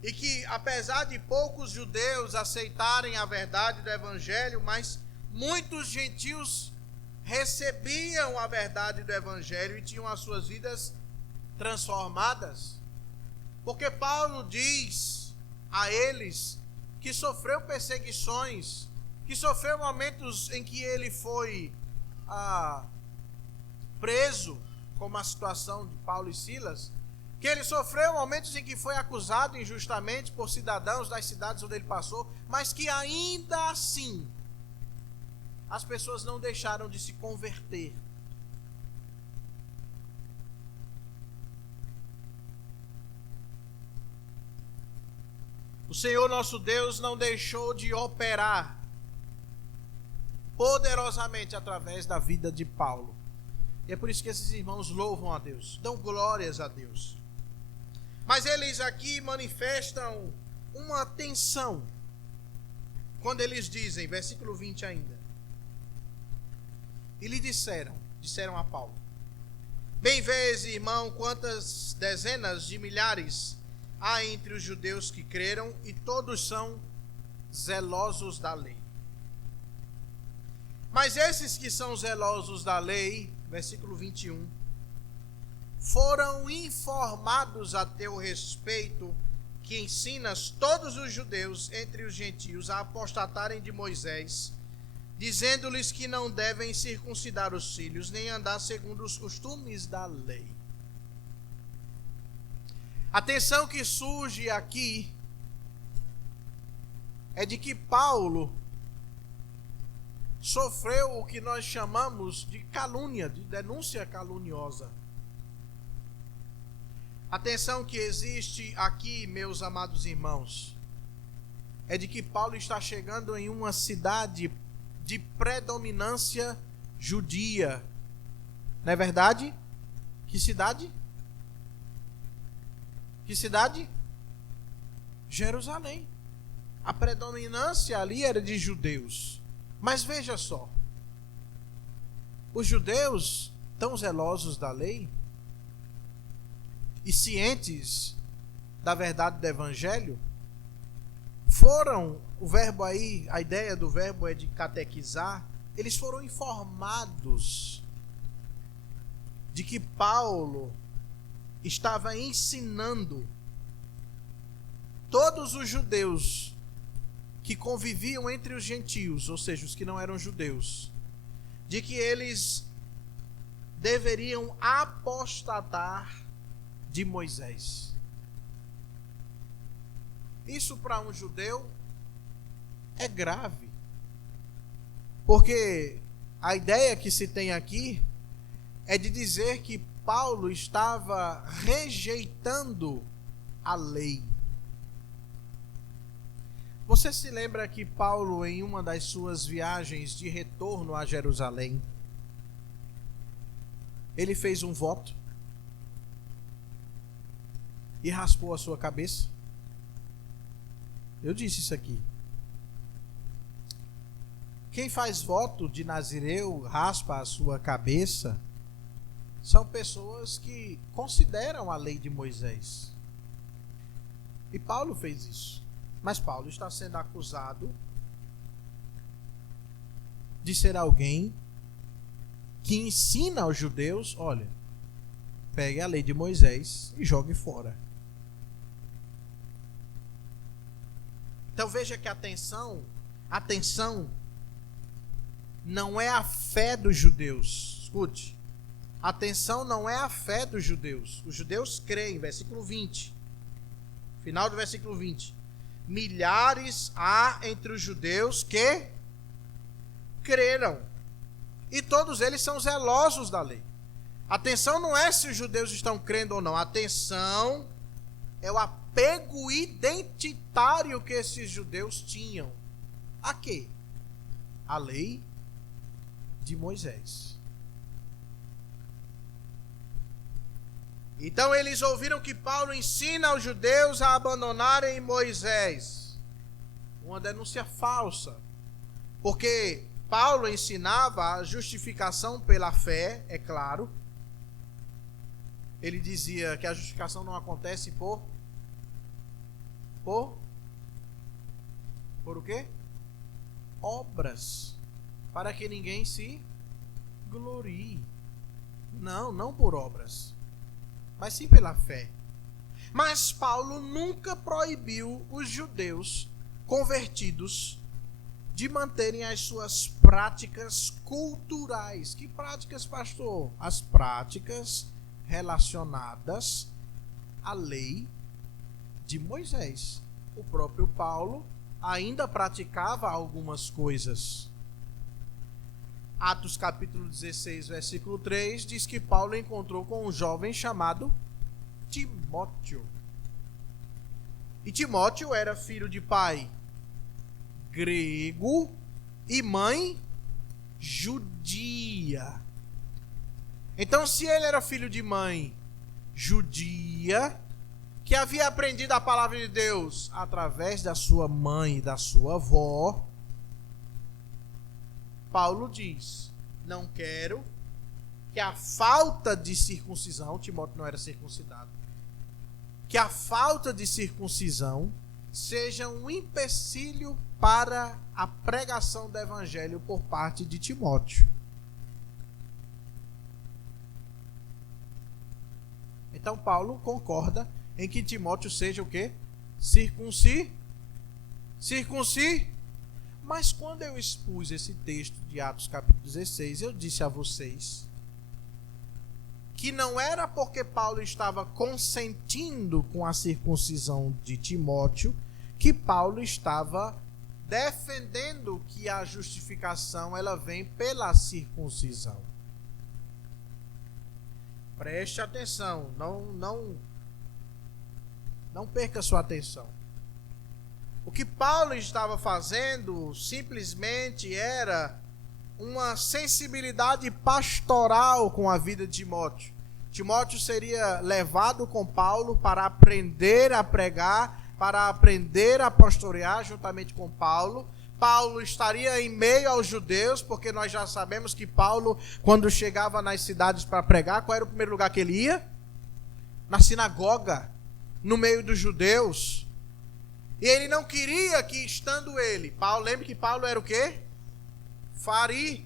e que, apesar de poucos judeus aceitarem a verdade do evangelho, mas muitos gentios recebiam a verdade do evangelho e tinham as suas vidas transformadas. Porque Paulo diz a eles que sofreu perseguições, que sofreu momentos em que ele foi preso, como a situação de Paulo e Silas, que ele sofreu momentos em que foi acusado injustamente por cidadãos das cidades onde ele passou, mas que ainda assim as pessoas não deixaram de se converter. O Senhor nosso Deus não deixou de operar poderosamente através da vida de Paulo. E é por isso que esses irmãos louvam a Deus, dão glórias a Deus. Mas eles aqui manifestam uma tensão quando eles dizem, versículo 20 ainda: e lhe disseram a Paulo: bem vês, irmão, quantas dezenas de milhares há entre os judeus que creram, e todos são zelosos da lei. Mas esses que são zelosos da lei, versículo 21, foram informados a teu respeito, que ensinas todos os judeus entre os gentios a apostatarem de Moisés, dizendo-lhes que não devem circuncidar os filhos, nem andar segundo os costumes da lei. A tensão que surge aqui é de que Paulo sofreu o que nós chamamos de calúnia, de denúncia caluniosa. A tensão que existe aqui, meus amados irmãos, é de que Paulo está chegando em uma cidade de predominância judia. Não é verdade? Que cidade? Que cidade? Jerusalém. A predominância ali era de judeus. Mas veja só, os judeus, tão zelosos da lei e cientes da verdade do evangelho, a ideia do verbo é de catequizar, eles foram informados de que Paulo estava ensinando todos os judeus que conviviam entre os gentios, ou seja, os que não eram judeus, de que eles deveriam apostatar de Moisés. Isso para um judeu é grave, porque a ideia que se tem aqui é de dizer que Paulo estava rejeitando a lei. Você se lembra que Paulo, em uma das suas viagens de retorno a Jerusalém, ele fez um voto e raspou a sua cabeça? Eu disse isso aqui. Quem faz voto de Nazireu, raspa a sua cabeça, são pessoas que consideram a lei de Moisés. E Paulo fez isso. Mas Paulo está sendo acusado de ser alguém que ensina aos judeus: olha, pegue a lei de Moisés e jogue fora. Então veja que atenção não é a fé dos judeus. Escute, atenção não é a fé dos judeus. Os judeus creem, versículo 20, final do versículo 20. Milhares há entre os judeus que creram, e todos eles são zelosos da lei. Atenção não é se os judeus estão crendo ou não. Atenção é o apego identitário que esses judeus tinham. A quê? A lei de Moisés. Então eles ouviram que Paulo ensina aos judeus a abandonarem Moisés. Uma denúncia falsa. Porque Paulo ensinava a justificação pela fé, é claro. Ele dizia que a justificação não acontece por o quê? Obras. Para que ninguém se glorie. Não por obras, mas sim pela fé. Mas Paulo nunca proibiu os judeus convertidos de manterem as suas práticas culturais. Que práticas, pastor? As práticas relacionadas à lei de Moisés. O próprio Paulo ainda praticava algumas coisas. Atos capítulo 16, versículo 3, diz que Paulo encontrou com um jovem chamado Timóteo. E Timóteo era filho de pai grego e mãe judia. Então, se ele era filho de mãe judia, que havia aprendido a palavra de Deus através da sua mãe e da sua avó, Paulo diz: não quero que a falta de circuncisão, Timóteo não era circuncidado, que a falta de circuncisão seja um empecilho para a pregação do evangelho por parte de Timóteo. Então Paulo concorda em que Timóteo seja o quê? Mas quando eu expus esse texto de Atos capítulo 16, eu disse a vocês que não era porque Paulo estava consentindo com a circuncisão de Timóteo que Paulo estava defendendo que a justificação ela vem pela circuncisão. Preste atenção, não perca sua atenção. O que Paulo estava fazendo simplesmente era uma sensibilidade pastoral com a vida de Timóteo. Timóteo seria levado com Paulo para aprender a pregar, para aprender a pastorear juntamente com Paulo. Paulo estaria em meio aos judeus, porque nós já sabemos que Paulo, quando chegava nas cidades para pregar, qual era o primeiro lugar que ele ia? Na sinagoga, no meio dos judeus. E ele não queria que, estando ele, Paulo, lembre que Paulo era o quê? Fariseu.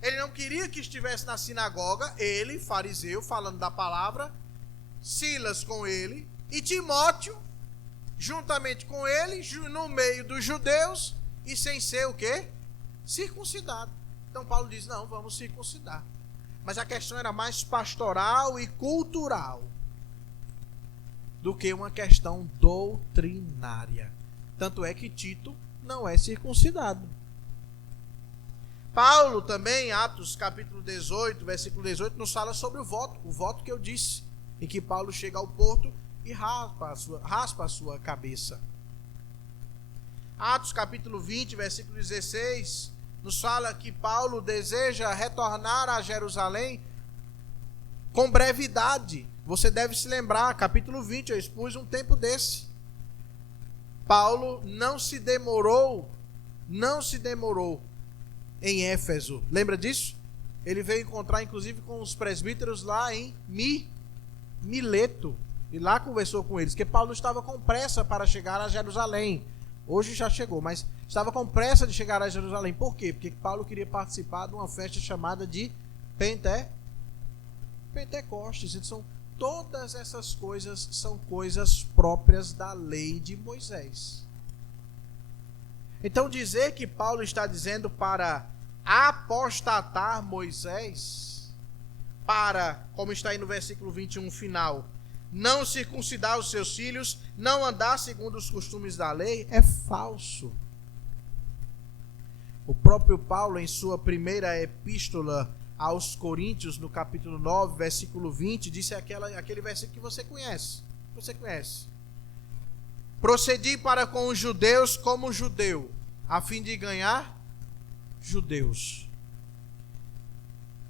Ele não queria que estivesse na sinagoga, ele, fariseu, falando da palavra, Silas com ele, e Timóteo, juntamente com ele, no meio dos judeus, e sem ser o quê? Circuncidado. Então Paulo diz: não, vamos circuncidar. Mas a questão era mais pastoral e cultural do que uma questão doutrinária. Tanto é que Tito não é circuncidado. Paulo também, Atos capítulo 18, versículo 18, nos fala sobre o voto que eu disse. em que Paulo chega ao porto e raspa a sua cabeça. Atos capítulo 20, versículo 16, nos fala que Paulo deseja retornar a Jerusalém com brevidade. Você deve se lembrar, capítulo 20, eu expus um tempo desse. Paulo não se demorou em Éfeso. Lembra disso? Ele veio encontrar inclusive com os presbíteros lá em Mileto. E lá conversou com eles, porque Paulo estava com pressa para chegar a Jerusalém. Hoje já chegou, mas estava com pressa de chegar a Jerusalém. Por quê? Porque Paulo queria participar de uma festa chamada de Pentecostes. Então, todas essas coisas são coisas próprias da lei de Moisés. Então, dizer que Paulo está dizendo para apostatar Moisés, para, como está aí no versículo 21 final, não circuncidar os seus filhos, não andar segundo os costumes da lei, é falso. O próprio Paulo, em sua primeira epístola aos Coríntios, no capítulo 9, versículo 20, disse aquele versículo que você conhece. Procedi para com os judeus como judeu, a fim de ganhar judeus.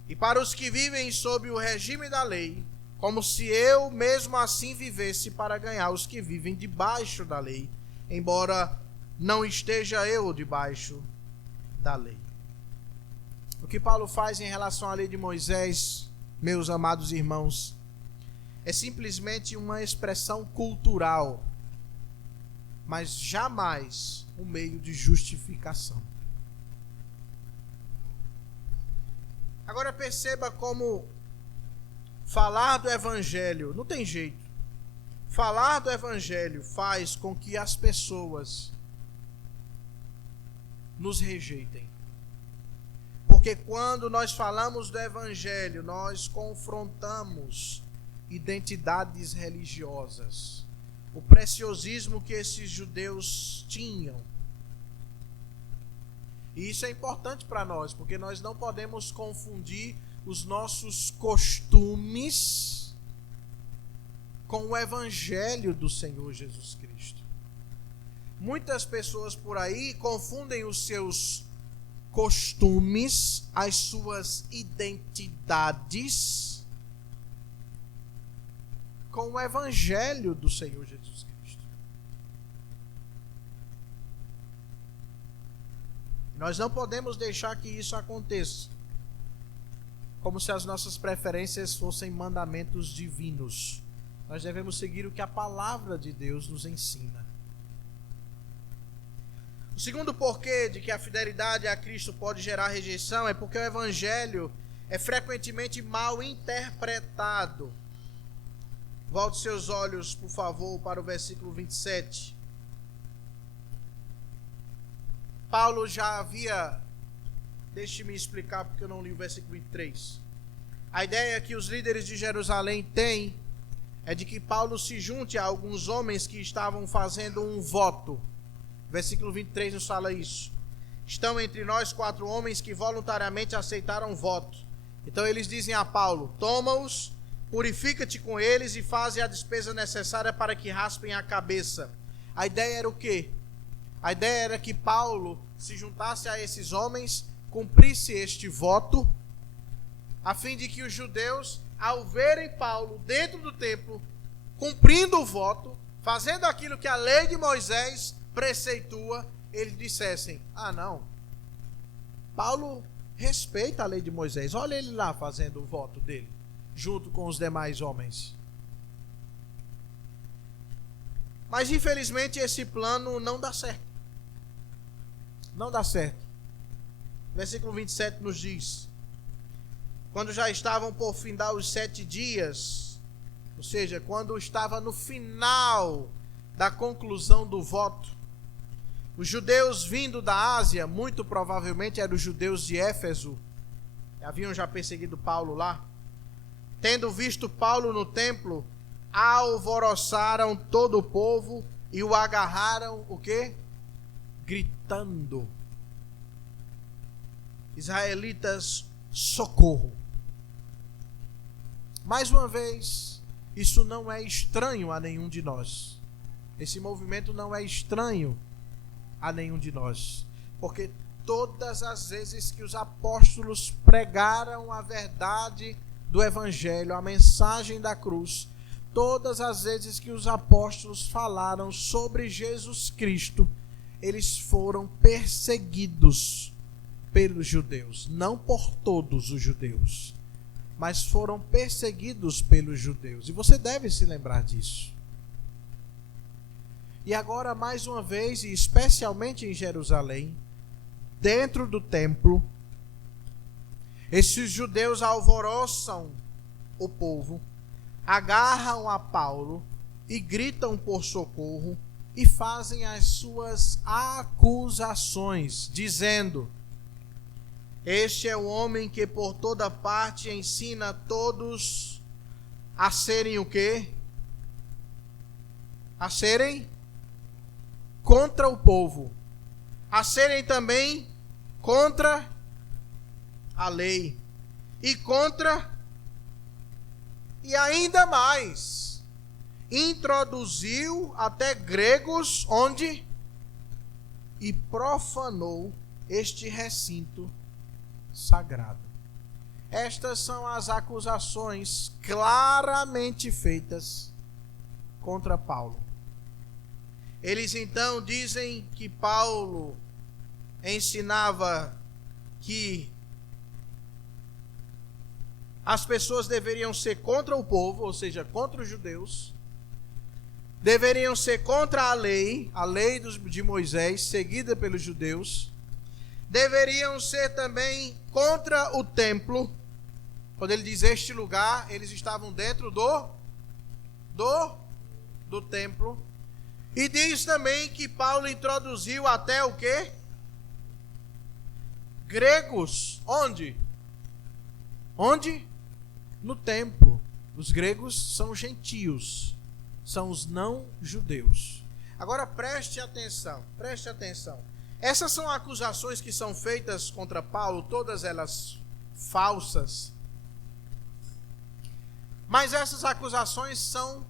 E para os que vivem sob o regime da lei, como se eu mesmo assim vivesse para ganhar os que vivem debaixo da lei, embora não esteja eu debaixo da lei. O que Paulo faz em relação à lei de Moisés, meus amados irmãos, é simplesmente uma expressão cultural, mas jamais um meio de justificação. Agora perceba como falar do Evangelho, não tem jeito. Falar do Evangelho faz com que as pessoas nos rejeitem. Porque quando nós falamos do Evangelho, nós confrontamos identidades religiosas. O preciosismo que esses judeus tinham. E isso é importante para nós, porque nós não podemos confundir os nossos costumes com o Evangelho do Senhor Jesus Cristo. Muitas pessoas por aí confundem os seus costumes, as suas identidades com o Evangelho do Senhor Jesus Cristo. Nós não podemos deixar que isso aconteça, como se as nossas preferências fossem mandamentos divinos. Nós devemos seguir o que a palavra de Deus nos ensina. O segundo porquê de que a fidelidade a Cristo pode gerar rejeição é porque o Evangelho é frequentemente mal interpretado. Volte seus olhos, por favor, para o versículo 27. Paulo já havia... Deixe-me explicar porque eu não li o versículo 23. A ideia que os líderes de Jerusalém têm é de que Paulo se junte a alguns homens que estavam fazendo um voto. Versículo 23 nos fala isso. Estão entre nós 4 homens que voluntariamente aceitaram o voto. Então eles dizem a Paulo: toma-os, purifica-te com eles e faze a despesa necessária para que raspem a cabeça. A ideia era o quê? A ideia era que Paulo se juntasse a esses homens, cumprisse este voto, a fim de que os judeus, ao verem Paulo dentro do templo, cumprindo o voto, fazendo aquilo que a lei de Moisés preceitua, eles dissessem: ah, não, Paulo respeita a lei de Moisés, olha ele lá fazendo o voto dele, junto com os demais homens. Mas infelizmente esse plano não dá certo. Não dá certo. Versículo 27 nos diz: quando já estavam por findar os 7 dias, ou seja, quando estava no final da conclusão do voto, os judeus vindo da Ásia, muito provavelmente eram os judeus de Éfeso, haviam já perseguido Paulo lá, tendo visto Paulo no templo, alvoroçaram todo o povo e o agarraram, o quê? Gritando: israelitas, socorro. Mais uma vez, isso não é estranho a nenhum de nós. Esse movimento não é estranho a nenhum de nós. Porque todas as vezes que os apóstolos pregaram a verdade do Evangelho, a mensagem da cruz, todas as vezes que os apóstolos falaram sobre Jesus Cristo, eles foram perseguidos pelos judeus. Não por todos os judeus, mas foram perseguidos pelos judeus. E você deve se lembrar disso. E agora, mais uma vez, e especialmente em Jerusalém, dentro do templo, esses judeus alvoroçam o povo, agarram a Paulo e gritam por socorro e fazem as suas acusações, dizendo: este é o homem que por toda parte ensina todos a serem o quê? A serem contra o povo, a serem também contra a lei e ainda mais, introduziu até gregos onde? E profanou este recinto sagrado. Estas são as acusações claramente feitas contra Paulo. Eles então dizem que Paulo ensinava que as pessoas deveriam ser contra o povo, ou seja, contra os judeus, deveriam ser contra a lei de Moisés, seguida pelos judeus, deveriam ser também contra o templo. Quando ele diz este lugar, eles estavam dentro do templo. E diz também que Paulo introduziu até o quê? Gregos. Onde? No templo. Os gregos são gentios, são os não judeus. Agora preste atenção. Essas são acusações que são feitas contra Paulo, todas elas falsas. Mas essas acusações são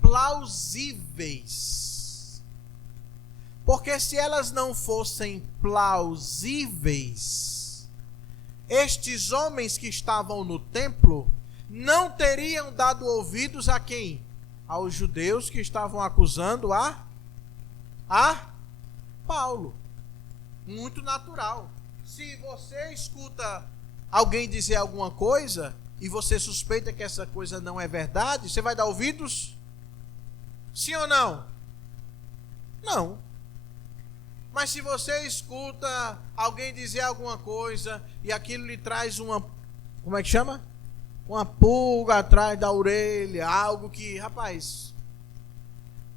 plausíveis. Porque se elas não fossem plausíveis, estes homens que estavam no templo não teriam dado ouvidos a quem? Aos judeus que estavam acusando a Paulo. Muito natural. Se você escuta alguém dizer alguma coisa e você suspeita que essa coisa não é verdade, você vai dar ouvidos? Sim ou não? Não. Mas se você escuta alguém dizer alguma coisa e aquilo lhe traz uma, como é que chama? Uma pulga atrás da orelha, algo que, rapaz,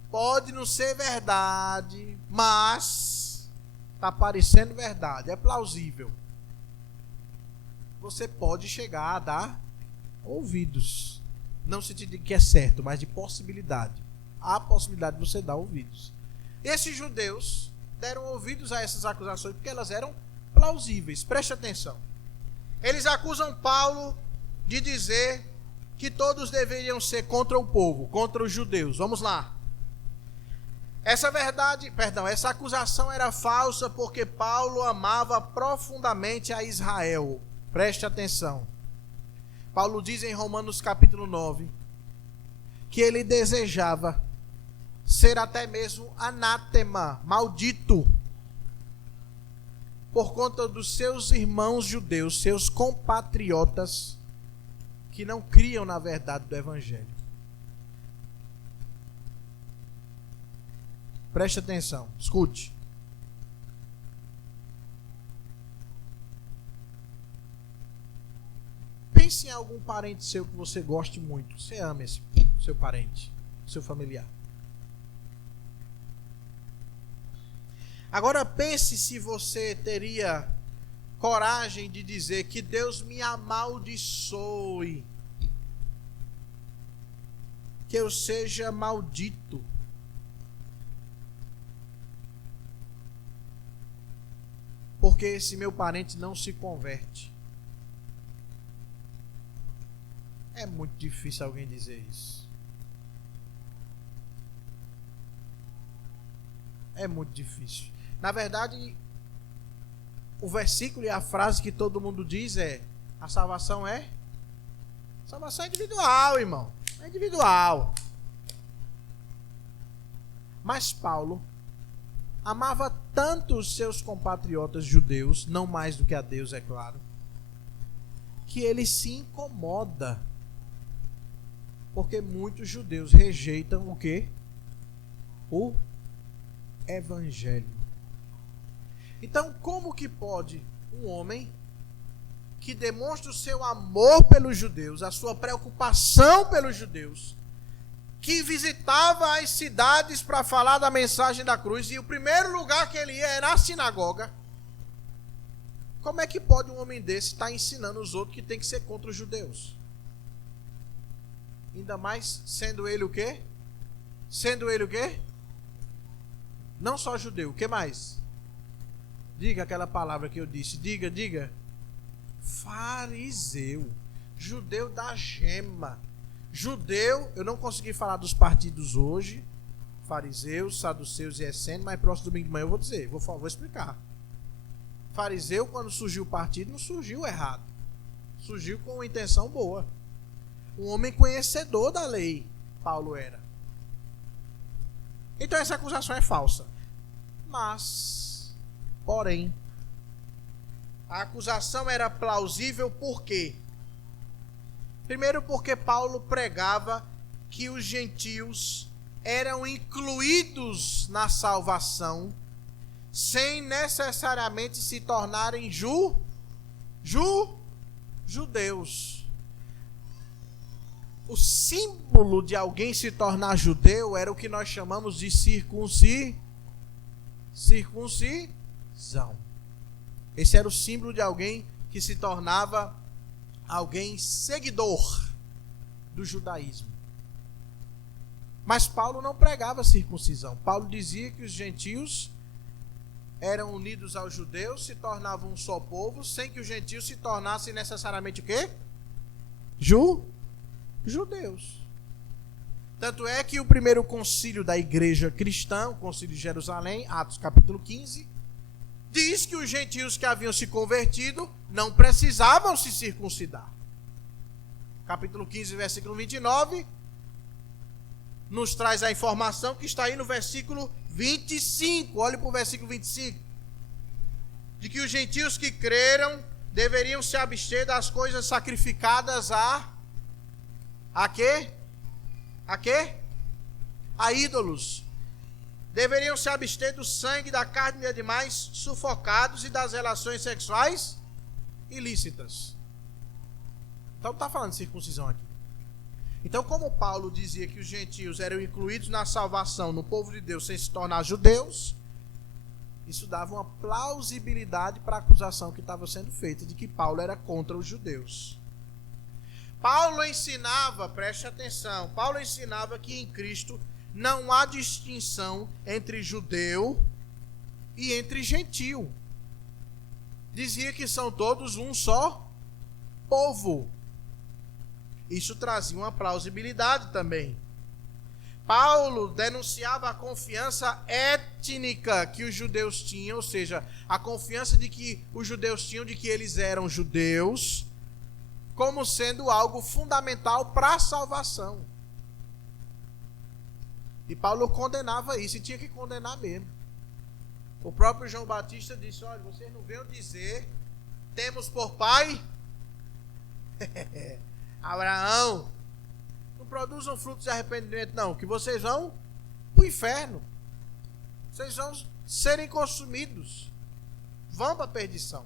pode não ser verdade, mas está parecendo verdade, é plausível. Você pode chegar a dar ouvidos. Não se te diga que é certo, mas de possibilidade. Há possibilidade de você dar ouvidos. Esses judeus deram ouvidos a essas acusações porque elas eram plausíveis. Preste atenção. Eles acusam Paulo de dizer que todos deveriam ser contra o povo, contra os judeus. Vamos lá. Essa acusação era falsa porque Paulo amava profundamente a Israel. Preste atenção. Paulo diz em Romanos capítulo 9 que ele desejava ser até mesmo anátema, maldito, por conta dos seus irmãos judeus, seus compatriotas, que não criam na verdade do Evangelho. Preste atenção, escute. Pense em algum parente seu que você goste muito. Você ama esse seu parente, seu familiar. Agora pense se você teria coragem de dizer que Deus me amaldiçoe, que eu seja maldito. Porque esse meu parente não se converte. É muito difícil alguém dizer isso. É muito difícil. Na verdade, o versículo e a frase que todo mundo diz é: a salvação é individual, irmão. É individual. Mas Paulo amava tanto os seus compatriotas judeus, não mais do que a Deus, é claro, que ele se incomoda porque muitos judeus rejeitam o quê? O Evangelho. Então, como que pode um homem que demonstra o seu amor pelos judeus, a sua preocupação pelos judeus, que visitava as cidades para falar da mensagem da cruz, e o primeiro lugar que ele ia era a sinagoga, como é que pode um homem desse estar ensinando os outros que tem que ser contra os judeus? Ainda mais sendo ele o quê? Sendo ele o quê? Não só judeu, o que mais? Diga aquela palavra que eu disse. Diga. Fariseu. Judeu da gema. Judeu, eu não consegui falar dos partidos hoje. Fariseus, saduceus e essênios, mas próximo domingo de manhã eu vou dizer. Vou explicar. Fariseu, quando surgiu o partido, não surgiu errado. Surgiu com uma intenção boa. Um homem conhecedor da lei, Paulo era. Então essa acusação é falsa. Mas, porém, a acusação era plausível por quê? Primeiro porque Paulo pregava que os gentios eram incluídos na salvação sem necessariamente se tornarem judeus. O símbolo de alguém se tornar judeu era o que nós chamamos de circuncisão. Esse era o símbolo de alguém que se tornava alguém seguidor do judaísmo. Mas Paulo não pregava circuncisão. Paulo dizia que os gentios eram unidos aos judeus, se tornavam um só povo, sem que os gentios se tornassem necessariamente o quê? Judeus. Tanto é que o primeiro concílio da igreja cristã, o concílio de Jerusalém, Atos capítulo 15, diz que os gentios que haviam se convertido não precisavam se circuncidar. Capítulo 15, versículo 29, nos traz a informação que está aí no versículo 25. Olhe para o versículo 25. De que os gentios que creram deveriam se abster das coisas sacrificadas a quê? A ídolos. Deveriam se abster do sangue, da carne de animais sufocados e das relações sexuais ilícitas. Então não está falando de circuncisão aqui. Então, como Paulo dizia que os gentios eram incluídos na salvação, no povo de Deus, sem se tornar judeus, isso dava uma plausibilidade para a acusação que estava sendo feita de que Paulo era contra os judeus. Paulo ensinava, preste atenção, Paulo ensinava que em Cristo não há distinção entre judeu e entre gentio. Dizia que são todos um só povo. Isso trazia uma plausibilidade também. Paulo denunciava a confiança étnica que os judeus tinham, ou seja, a confiança de que os judeus tinham de que eles eram judeus, como sendo algo fundamental para a salvação. E Paulo condenava isso, e tinha que condenar mesmo. O próprio João Batista disse: olha, vocês não venham dizer, temos por pai Abraão. Não produzam frutos de arrependimento, não, que vocês vão para o inferno. Vocês vão serem consumidos. Vão para a perdição.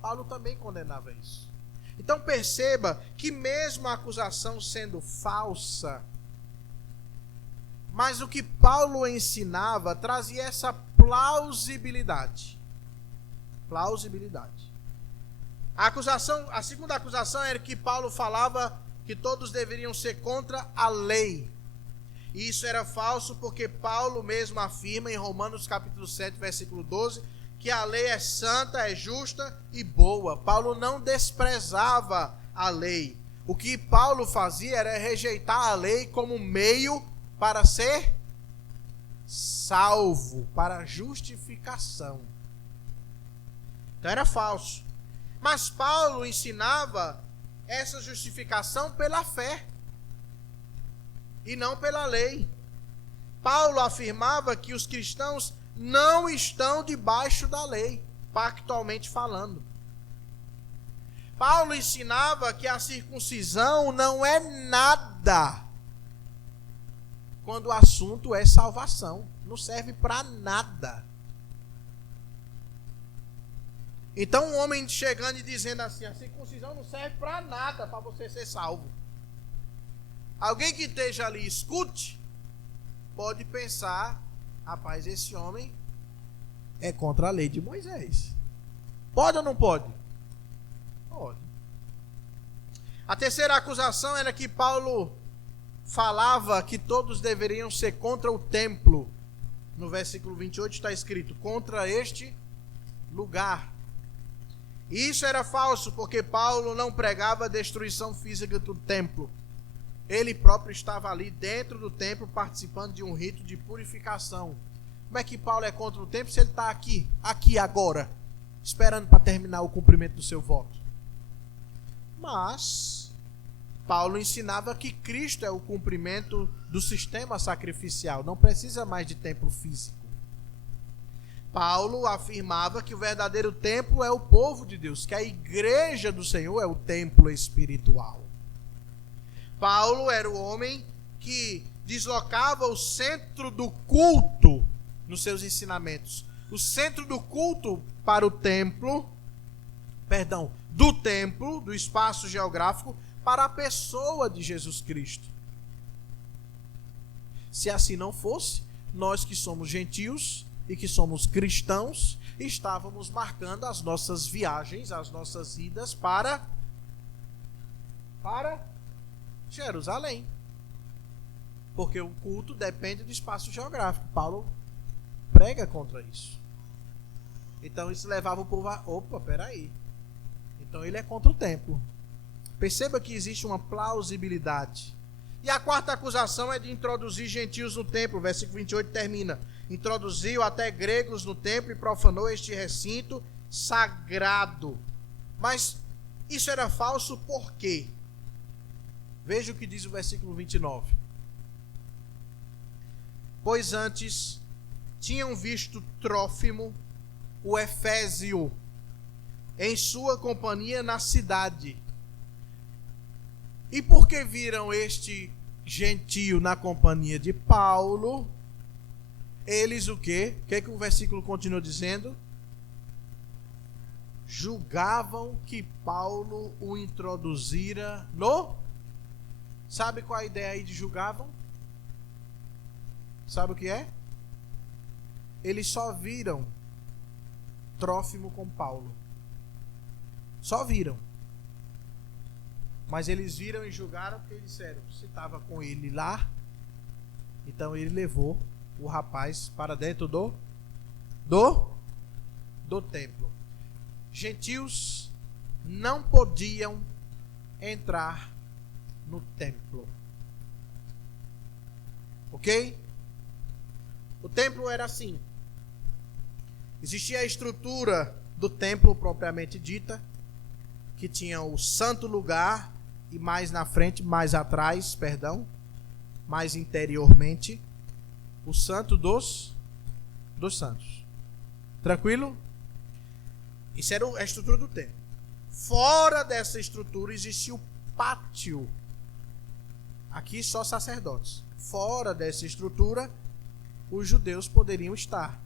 Paulo também condenava isso. Então perceba que mesmo a acusação sendo falsa, mas o que Paulo ensinava trazia essa plausibilidade. Plausibilidade. A segunda acusação era que Paulo falava que todos deveriam ser contra a lei. E isso era falso porque Paulo mesmo afirma em Romanos capítulo 7, versículo 12, que a lei é santa, é justa e boa. Paulo não desprezava a lei. O que Paulo fazia era rejeitar a lei como meio para ser salvo, para justificação. Então era falso. Mas Paulo ensinava essa justificação pela fé e não pela lei. Paulo afirmava que os cristãos não estão debaixo da lei, pactualmente falando. Paulo ensinava que a circuncisão não é nada quando o assunto é salvação. Não serve para nada. Então um homem chegando e dizendo assim, a circuncisão não serve para nada para você ser salvo. Alguém que esteja ali, escute, pode pensar, rapaz, esse homem é contra a lei de Moisés. Pode ou não pode? Pode. A terceira acusação era que Paulo falava que todos deveriam ser contra o templo. No versículo 28 está escrito, contra este lugar. E isso era falso, porque Paulo não pregava a destruição física do templo. Ele próprio estava ali dentro do templo, participando de um rito de purificação. Como é que Paulo é contra o templo se ele está aqui agora, esperando para terminar o cumprimento do seu voto? Mas Paulo ensinava que Cristo é o cumprimento do sistema sacrificial, não precisa mais de templo físico. Paulo afirmava que o verdadeiro templo é o povo de Deus, que a igreja do Senhor é o templo espiritual. Paulo era o homem que deslocava o centro do culto nos seus ensinamentos. O centro do culto para o templo, do templo, do espaço geográfico, para a pessoa de Jesus Cristo. Se assim não fosse, nós que somos gentios e que somos cristãos, estávamos marcando as nossas viagens, as nossas idas para Jerusalém. Porque o culto depende do espaço geográfico. Paulo prega contra isso. Então isso levava o povo a... Opa, peraí. Então ele é contra o templo. Perceba que existe uma plausibilidade. E a quarta acusação é de introduzir gentios no templo. O versículo 28 termina. Introduziu até gregos no templo e profanou este recinto sagrado. Mas isso era falso por quê? Veja o que diz o versículo 29. Pois antes tinham visto Trófimo, o Efésio, em sua companhia na cidade. E porque viram este gentio na companhia de Paulo, eles o quê? O que é que o versículo continua dizendo? Julgavam que Paulo o introduzira no... Sabe qual a ideia aí de julgavam? Sabe o que é? Eles só viram Trófimo com Paulo. Só viram. Mas eles viram e julgaram porque eles disseram, se estava com ele lá, então ele levou o rapaz para dentro do templo. Gentios não podiam entrar no templo. Ok? O templo era assim. Existia a estrutura do templo propriamente dita, que tinha o santo lugar e mais na frente, mais atrás, mais interiormente, o santo dos santos. Tranquilo? Isso era a estrutura do templo. Fora dessa estrutura existia o pátio. Aqui só sacerdotes. Fora dessa estrutura, os judeus poderiam estar.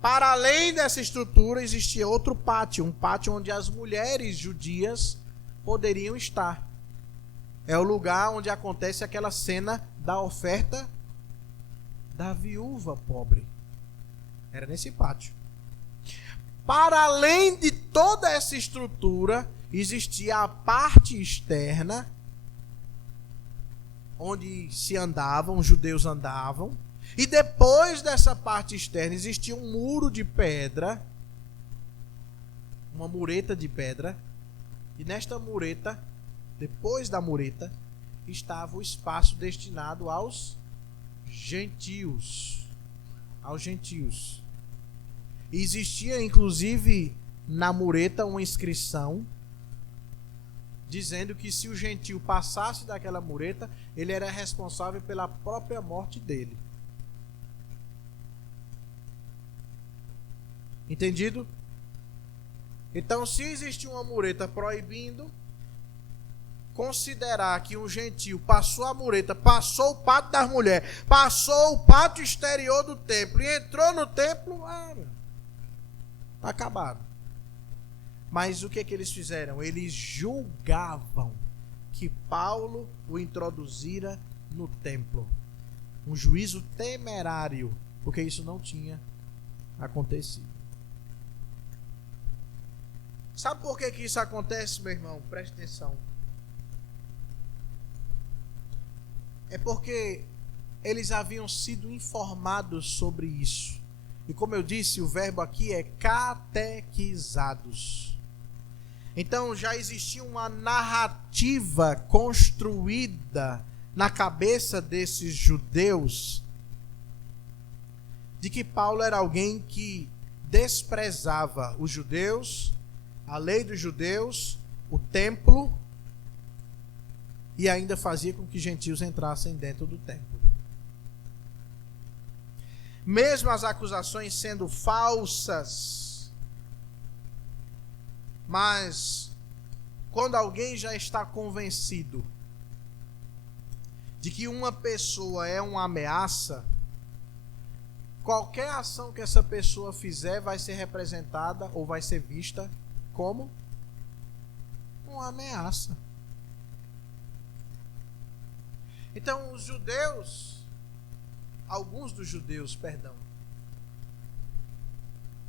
Para além dessa estrutura, existia outro pátio. Um pátio onde as mulheres judias poderiam estar. É o lugar onde acontece aquela cena da oferta da viúva pobre. Era nesse pátio. Para além de toda essa estrutura, existia a parte externa, onde se andavam, os judeus andavam. E depois dessa parte externa existia um muro de pedra, uma mureta de pedra. E nesta mureta, depois da mureta, estava o espaço destinado aos gentios. Aos gentios. E existia inclusive na mureta uma inscrição dizendo que se o gentio passasse daquela mureta, ele era responsável pela própria morte dele. Entendido? Então, se existe uma mureta proibindo, considerar que um gentio passou a mureta, passou o pátio das mulheres, passou o pátio exterior do templo e entrou no templo, está acabado. Mas o que eles fizeram? Eles julgavam que Paulo o introduzira no templo. Um juízo temerário, porque isso não tinha acontecido. Sabe por que isso acontece, meu irmão? Preste atenção. É porque eles haviam sido informados sobre isso. E como eu disse, o verbo aqui é catequizados. Então já existia uma narrativa construída na cabeça desses judeus de que Paulo era alguém que desprezava os judeus, a lei dos judeus, o templo, e ainda fazia com que gentios entrassem dentro do templo. Mesmo as acusações sendo falsas, mas quando alguém já está convencido de que uma pessoa é uma ameaça, qualquer ação que essa pessoa fizer vai ser representada ou vai ser vista como uma ameaça. Então os judeus, alguns dos judeus,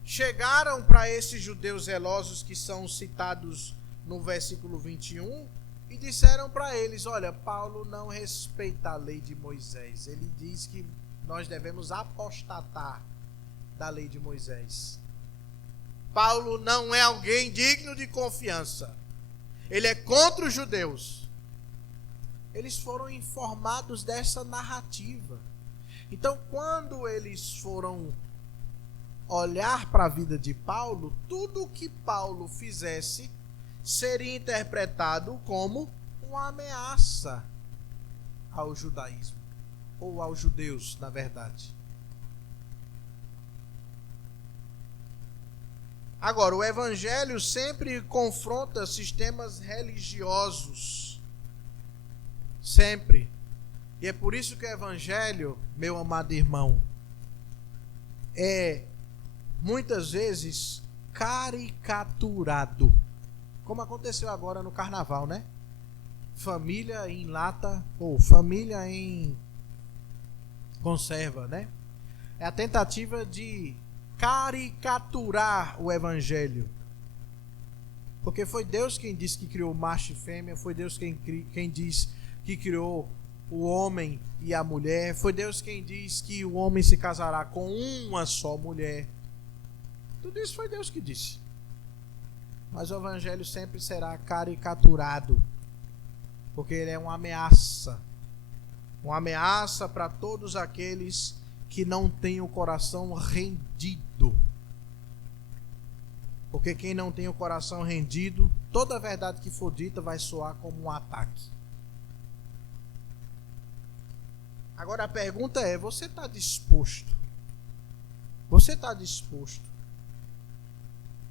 chegaram para esses judeus zelosos que são citados no versículo 21 e disseram para eles: olha, Paulo não respeita a lei de Moisés. Ele diz que nós devemos apostatar da lei de Moisés. Paulo não é alguém digno de confiança. Ele é contra os judeus. Eles foram informados dessa narrativa. Então, quando eles foram olhar para a vida de Paulo, tudo o que Paulo fizesse seria interpretado como uma ameaça ao judaísmo, ou aos judeus, na verdade. Agora, o evangelho sempre confronta sistemas religiosos. Sempre. E é por isso que o evangelho, meu amado irmão, é muitas vezes caricaturado, como aconteceu agora no carnaval, né? Família em lata, ou família em conserva, né? É a tentativa de caricaturar o evangelho, porque foi Deus quem disse que criou macho e fêmea, foi Deus quem disse que criou o homem e a mulher, foi Deus quem diz que o homem se casará com uma só mulher. Tudo isso foi Deus que disse. Mas o evangelho sempre será caricaturado, porque ele é uma ameaça para todos aqueles que não têm o coração rendido. Porque quem não tem o coração rendido, toda a verdade que for dita vai soar como um ataque. Agora a pergunta é: você está disposto? Você está disposto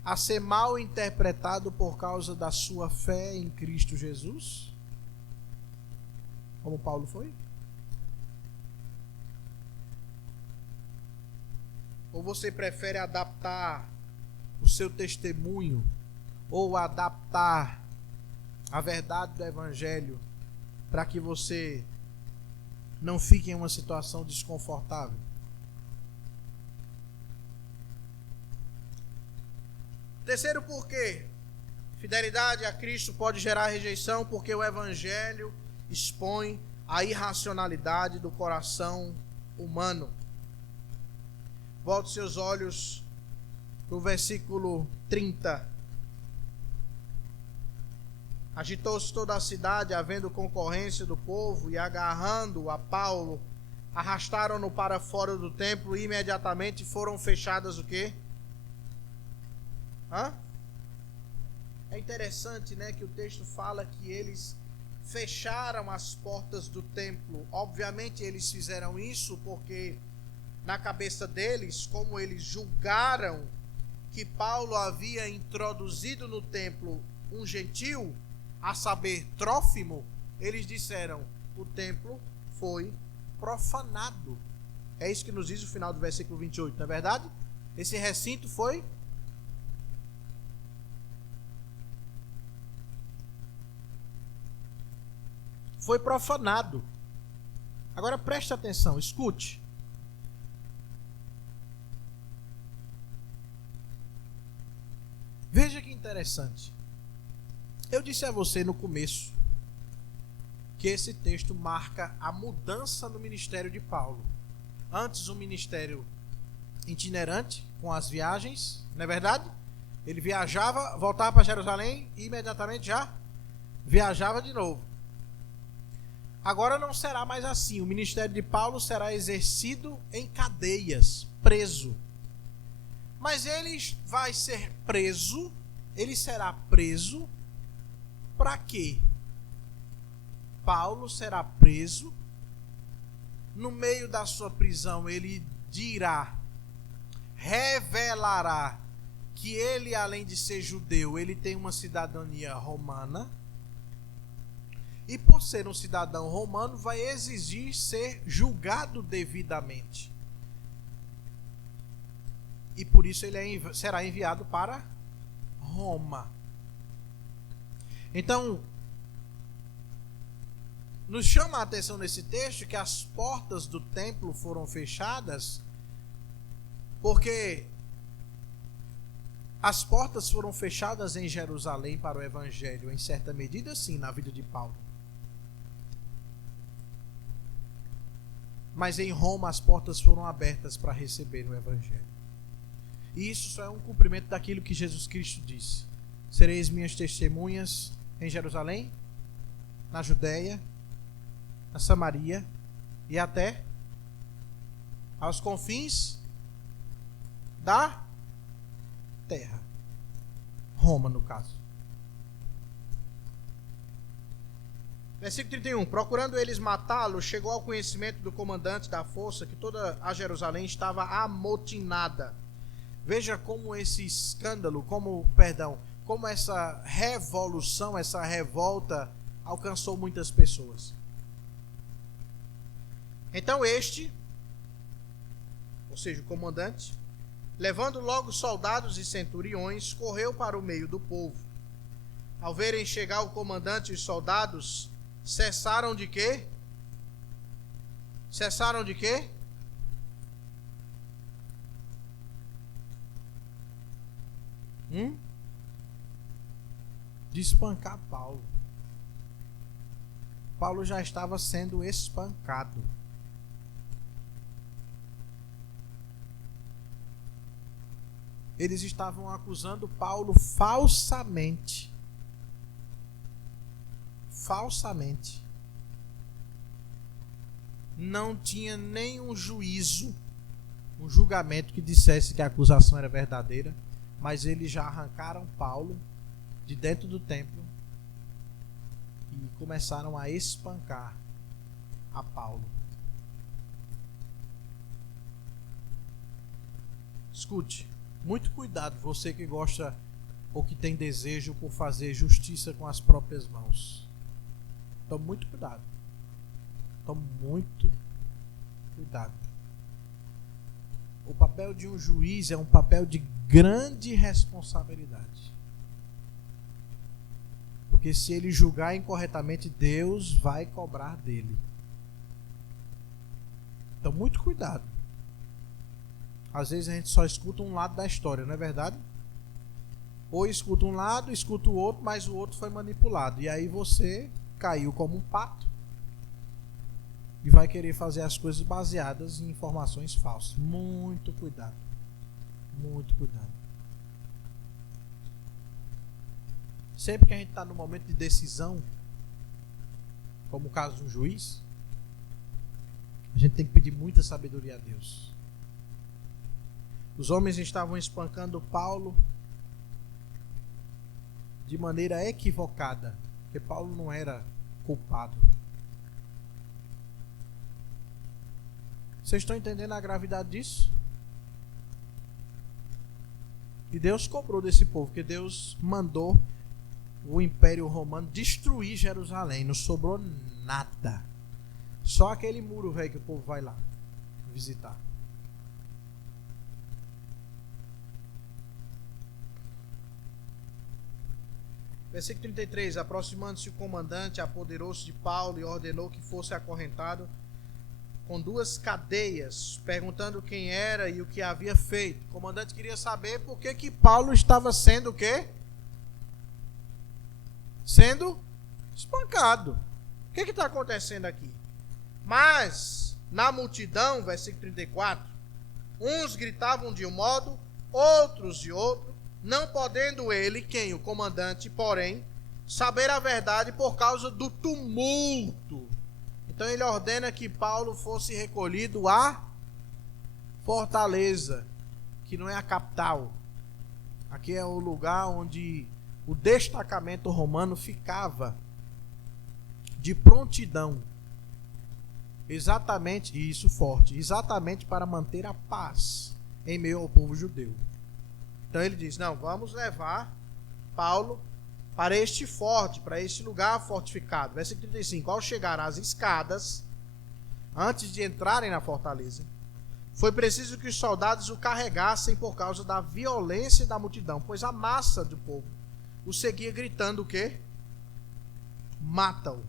a ser mal interpretado por causa da sua fé em Cristo Jesus? Como Paulo foi? Ou você prefere adaptar o seu testemunho, ou adaptar a verdade do evangelho para que você não fique em uma situação desconfortável? Terceiro porquê. Fidelidade a Cristo pode gerar rejeição, porque o evangelho expõe a irracionalidade do coração humano. Volte seus olhos no versículo 30. Agitou-se toda a cidade, havendo concorrência do povo, e agarrando a Paulo, arrastaram-no para fora do templo e imediatamente foram fechadas o quê? É interessante, né, que o texto fala que eles fecharam as portas do templo. Obviamente eles fizeram isso porque na cabeça deles, como eles julgaram que Paulo havia introduzido no templo um gentil, a saber, Trófimo, eles disseram: o templo foi profanado. É isso que nos diz o final do versículo 28, não é verdade? Esse recinto foi profanado. Agora preste atenção, escute. Veja que interessante. Eu disse a você no começo que esse texto marca a mudança no ministério de Paulo. Antes, um ministério itinerante, com as viagens, não é verdade? Ele viajava, voltava para Jerusalém e imediatamente já viajava de novo. Agora não será mais assim. O ministério de Paulo será exercido em cadeias, preso. Mas ele vai ser preso, ele será preso para quê? Paulo será preso. No meio da sua prisão, ele dirá, revelará que ele, além de ser judeu, ele tem uma cidadania romana. E por ser um cidadão romano, vai exigir ser julgado devidamente. E por isso ele será enviado para Roma. Então, nos chama a atenção nesse texto que as portas do templo foram fechadas, porque as portas foram fechadas em Jerusalém para o evangelho, em certa medida sim, na vida de Paulo. Mas em Roma as portas foram abertas para receber o evangelho. E isso só é um cumprimento daquilo que Jesus Cristo disse: sereis minhas testemunhas em Jerusalém, na Judéia, na Samaria e até aos confins da terra. Roma, no caso. Versículo 31. Procurando eles matá-lo, chegou ao conhecimento do comandante da força que toda a Jerusalém estava amotinada. Veja como esse escândalo, como essa revolução, essa revolta alcançou muitas pessoas. Então este, ou seja, o comandante, levando logo soldados e centuriões, correu para o meio do povo. Ao verem chegar o comandante e os soldados, cessaram de quê? Cessaram de quê? De espancar Paulo. Paulo já estava sendo espancado. Eles estavam acusando Paulo falsamente. Falsamente. Não tinha nenhum juízo, um julgamento que dissesse que a acusação era verdadeira, mas eles já arrancaram Paulo de dentro do templo e começaram a espancar a Paulo. Escute, muito cuidado, você que gosta ou que tem desejo por fazer justiça com as próprias mãos. Tome muito cuidado. Tome muito cuidado. O papel de um juiz é um papel de grande responsabilidade. Porque se ele julgar incorretamente, Deus vai cobrar dele. Então, muito cuidado. Às vezes a gente só escuta um lado da história, não é verdade? Ou escuta um lado, escuta o outro, mas o outro foi manipulado. E aí você caiu como um pato e vai querer fazer as coisas baseadas em informações falsas. Muito cuidado. Muito cuidado. Sempre que a gente está no momento de decisão, como o caso de um juiz, a gente tem que pedir muita sabedoria a Deus. Os homens estavam espancando Paulo de maneira equivocada, porque Paulo não era culpado. Vocês estão entendendo a gravidade disso? E Deus cobrou desse povo, porque Deus mandou o Império Romano destruir Jerusalém. Não sobrou nada. Só aquele muro velho que o povo vai lá visitar. Versículo 33. Aproximando-se o comandante, apoderou-se de Paulo e ordenou que fosse acorrentado com 2 cadeias, perguntando quem era e o que havia feito. O comandante queria saber por que Paulo estava sendo o quê? Sendo espancado. O que está acontecendo aqui? Mas, na multidão, versículo 34, uns gritavam de um modo, outros de outro, não podendo ele, quem? O comandante, porém, saber a verdade por causa do tumulto. Então ele ordena que Paulo fosse recolhido à fortaleza, que não é a capital. Aqui é o lugar onde o destacamento romano ficava de prontidão. Exatamente, e isso forte, exatamente para manter a paz em meio ao povo judeu. Então ele diz, não, vamos levar Paulo para este forte, para este lugar fortificado. Versículo 35. Ao chegar às escadas, antes de entrarem na fortaleza, foi preciso que os soldados o carregassem por causa da violência da multidão, pois a massa do povo o seguia gritando o quê? Mata-o.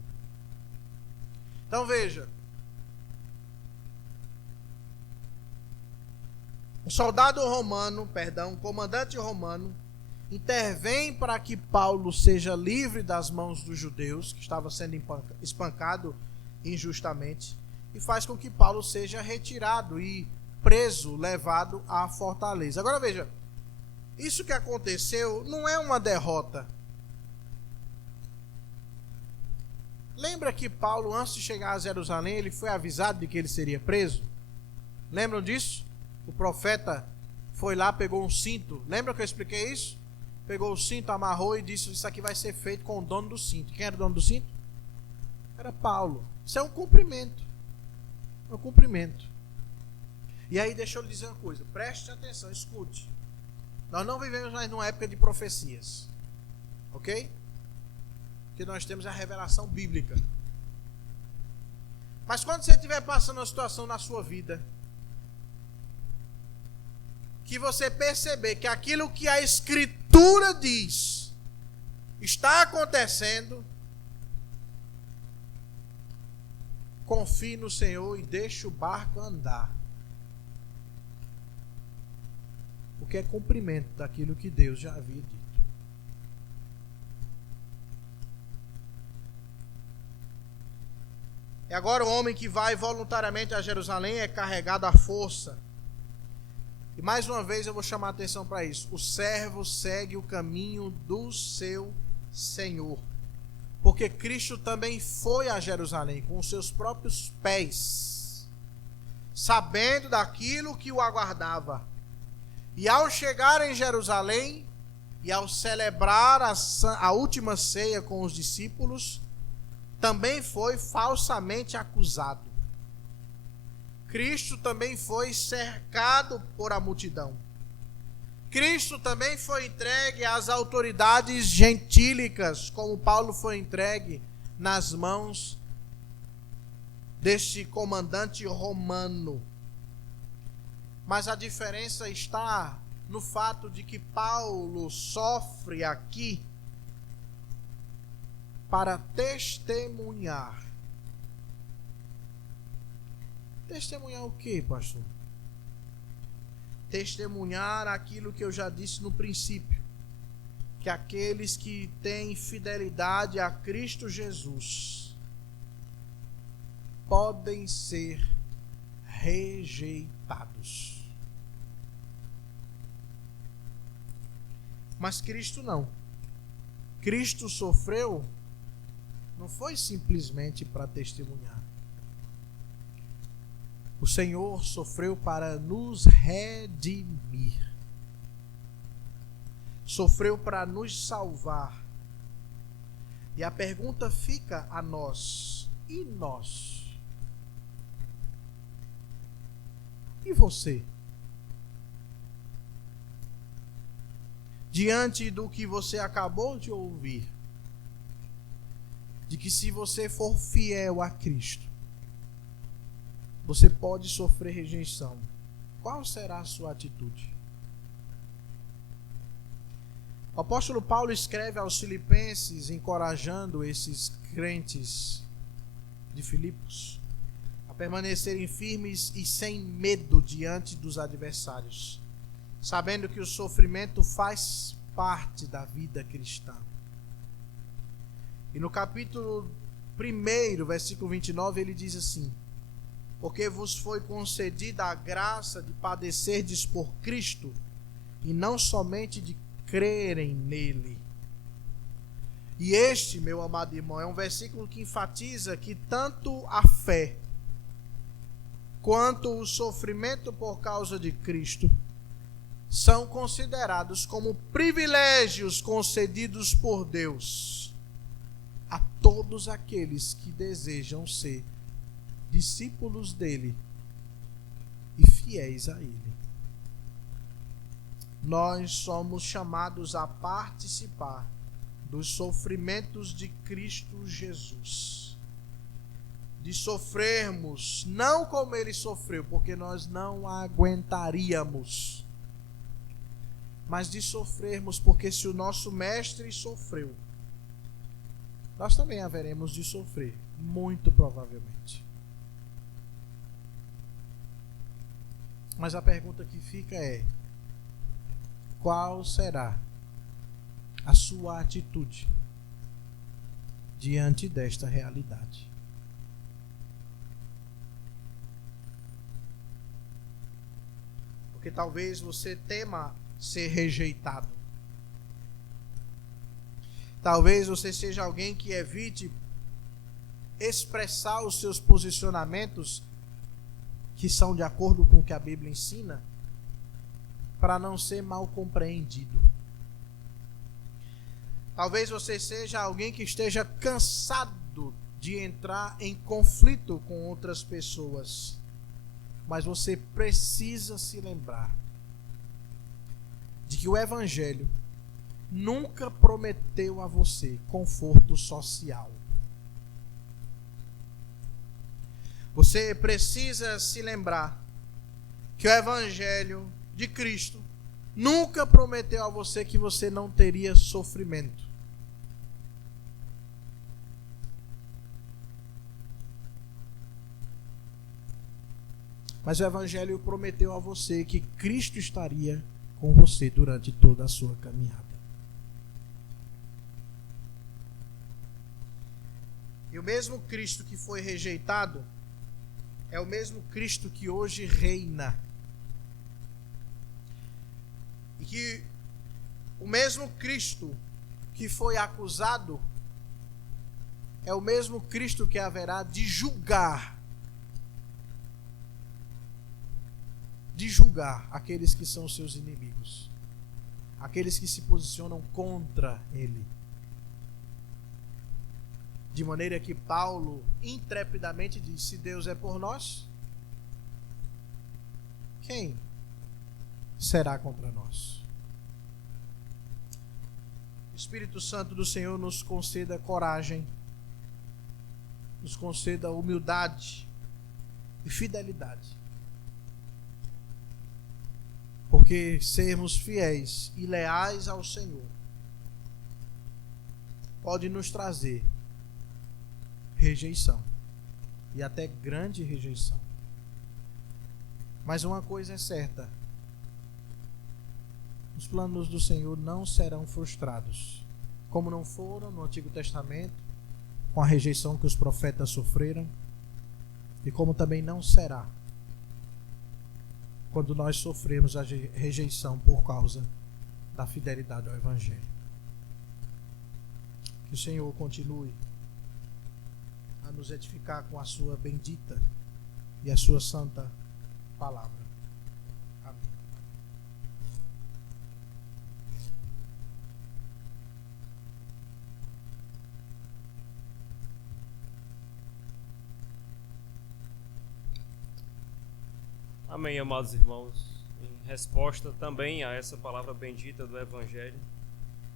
Então veja, o comandante romano, intervém para que Paulo seja livre das mãos dos judeus, que estava sendo espancado injustamente, e faz com que Paulo seja retirado e preso, levado à fortaleza. Agora veja, isso que aconteceu não é uma derrota. Lembra que Paulo, antes de chegar a Jerusalém, ele foi avisado de que ele seria preso? Lembram disso? O profeta foi lá, pegou um cinto. Lembra que eu expliquei isso? Pegou o cinto, amarrou e disse, isso aqui vai ser feito com o dono do cinto. Quem era o dono do cinto? Era Paulo. Isso é um cumprimento. É um cumprimento. E aí deixa eu lhe dizer uma coisa. Preste atenção, escute. Nós não vivemos mais numa época de profecias. Ok? Porque nós temos a revelação bíblica. Mas quando você estiver passando uma situação na sua vida, que você perceber que aquilo que a Escritura diz está acontecendo, confie no Senhor e deixe o barco andar. Porque é cumprimento daquilo que Deus já havia dito. E agora o homem que vai voluntariamente a Jerusalém é carregado à força. E mais uma vez eu vou chamar a atenção para isso. O servo segue o caminho do seu Senhor. Porque Cristo também foi a Jerusalém com os seus próprios pés, sabendo daquilo que o aguardava. E ao chegar em Jerusalém, e ao celebrar a última ceia com os discípulos, também foi falsamente acusado. Cristo também foi cercado por a multidão. Cristo também foi entregue às autoridades gentílicas, como Paulo foi entregue nas mãos deste comandante romano. Mas a diferença está no fato de que Paulo sofre aqui para testemunhar. Testemunhar o quê, pastor? Testemunhar aquilo que eu já disse no princípio, que aqueles que têm fidelidade a Cristo Jesus podem ser rejeitados. Mas Cristo não. Cristo sofreu, não foi simplesmente para testemunhar. O Senhor sofreu para nos redimir. Sofreu para nos salvar. E a pergunta fica a nós: e nós? E você? Diante do que você acabou de ouvir, de que se você for fiel a Cristo, você pode sofrer rejeição, qual será a sua atitude? O apóstolo Paulo escreve aos Filipenses, encorajando esses crentes de Filipos a permanecerem firmes e sem medo diante dos adversários, sabendo que o sofrimento faz parte da vida cristã. E no capítulo 1, versículo 29, ele diz assim: porque vos foi concedida a graça de padecerdes por Cristo, e não somente de crerem nele. E este, meu amado irmão, é um versículo que enfatiza que tanto a fé quanto o sofrimento por causa de Cristo são considerados como privilégios concedidos por Deus a todos aqueles que desejam ser discípulos dele e fiéis a ele. Nós somos chamados a participar dos sofrimentos de Cristo Jesus. De sofrermos, não como ele sofreu, porque nós não aguentaríamos, mas de sofrermos, porque se o nosso mestre sofreu, nós também haveremos de sofrer, muito provavelmente. Mas a pergunta que fica é: qual será a sua atitude diante desta realidade? Porque talvez você tema ser rejeitado. Talvez você seja alguém que evite expressar os seus posicionamentos que são de acordo com o que a Bíblia ensina, para não ser mal compreendido. Talvez você seja alguém que esteja cansado de entrar em conflito com outras pessoas, mas você precisa se lembrar de que o Evangelho nunca prometeu a você conforto social. Você precisa se lembrar que o Evangelho de Cristo nunca prometeu a você que você não teria sofrimento. Mas o Evangelho prometeu a você que Cristo estaria com você durante toda a sua caminhada. E o mesmo Cristo que foi rejeitado é o mesmo Cristo que hoje reina. E que o mesmo Cristo que foi acusado é o mesmo Cristo que haverá de julgar aqueles que são seus inimigos, aqueles que se posicionam contra ele. De maneira que Paulo intrepidamente diz: se Deus é por nós, quem será contra nós? O Espírito Santo do Senhor nos conceda coragem, nos conceda humildade e fidelidade, porque sermos fiéis e leais ao Senhor pode nos trazer rejeição, e até grande rejeição. Mas uma coisa é certa: os planos do Senhor não serão frustrados, como não foram no Antigo Testamento, com a rejeição que os profetas sofreram, e como também não será quando nós sofremos a rejeição por causa da fidelidade ao Evangelho. Que o Senhor continue a nos edificar com a sua bendita e a sua santa palavra. Amém. Amém, amados irmãos. Em resposta também a essa palavra bendita do Evangelho,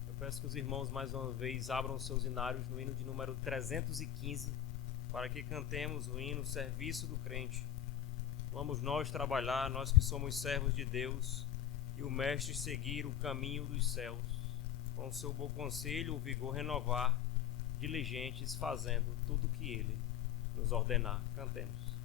eu peço que os irmãos mais uma vez abram seus hinários no hino de número 315, para que cantemos o hino Serviço do Crente. Vamos nós trabalhar, nós que somos servos de Deus, e o Mestre seguir o caminho dos céus, com o seu bom conselho, o vigor renovar, diligentes, fazendo tudo o que Ele nos ordenar. Cantemos.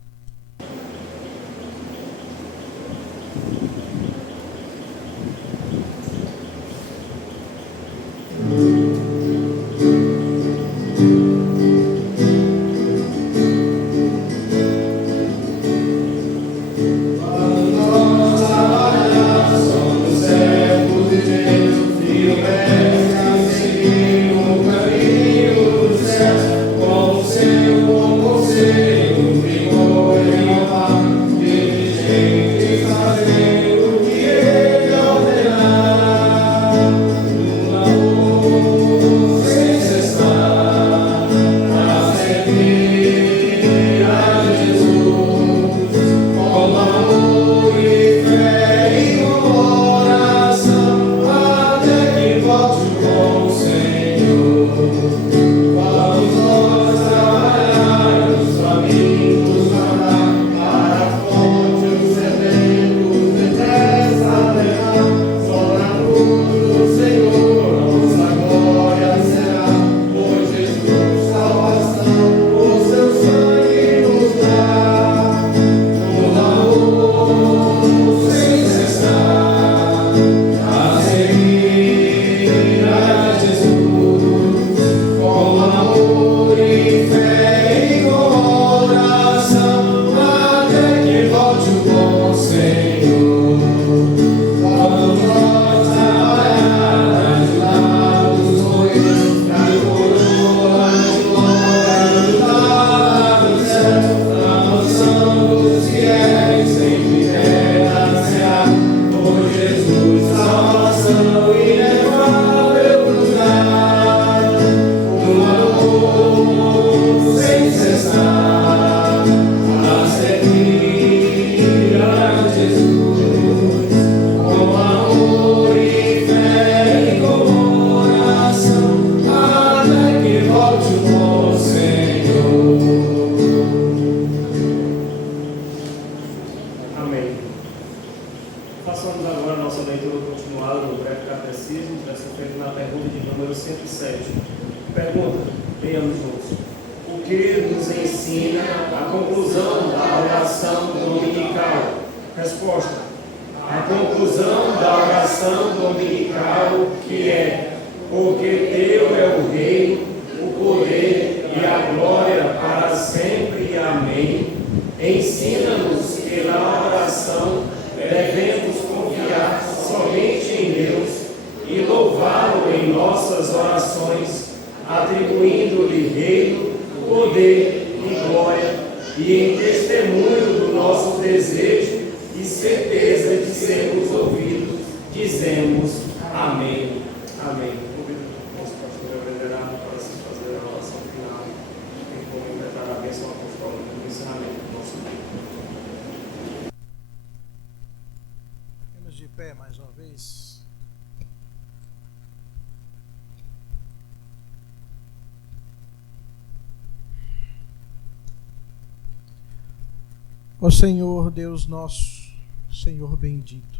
Ó Senhor, Deus nosso, Senhor bendito,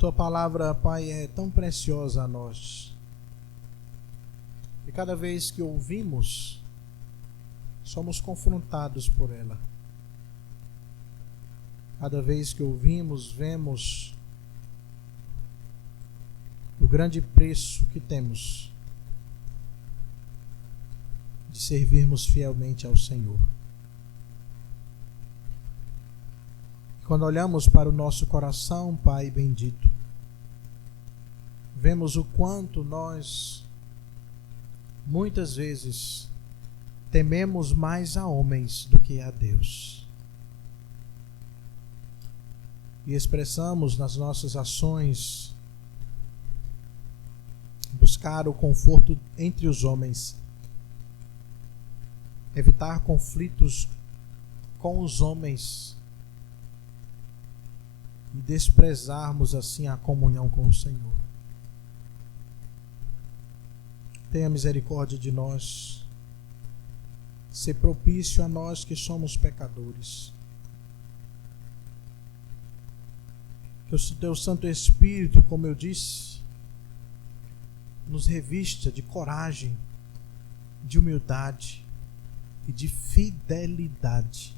Tua palavra, Pai, é tão preciosa a nós, e cada vez que ouvimos, somos confrontados por ela. Cada vez que ouvimos, vemos o grande preço que temos de servirmos fielmente ao Senhor. Quando olhamos para o nosso coração, Pai bendito, vemos o quanto nós, muitas vezes, tememos mais a homens do que a Deus. E expressamos nas nossas ações buscar o conforto entre os homens, evitar conflitos com os homens e desprezarmos assim a comunhão com o Senhor. Tenha misericórdia de nós, ser propício a nós que somos pecadores. Que o teu Santo Espírito, como eu disse, nos revista de coragem, de humildade e de fidelidade,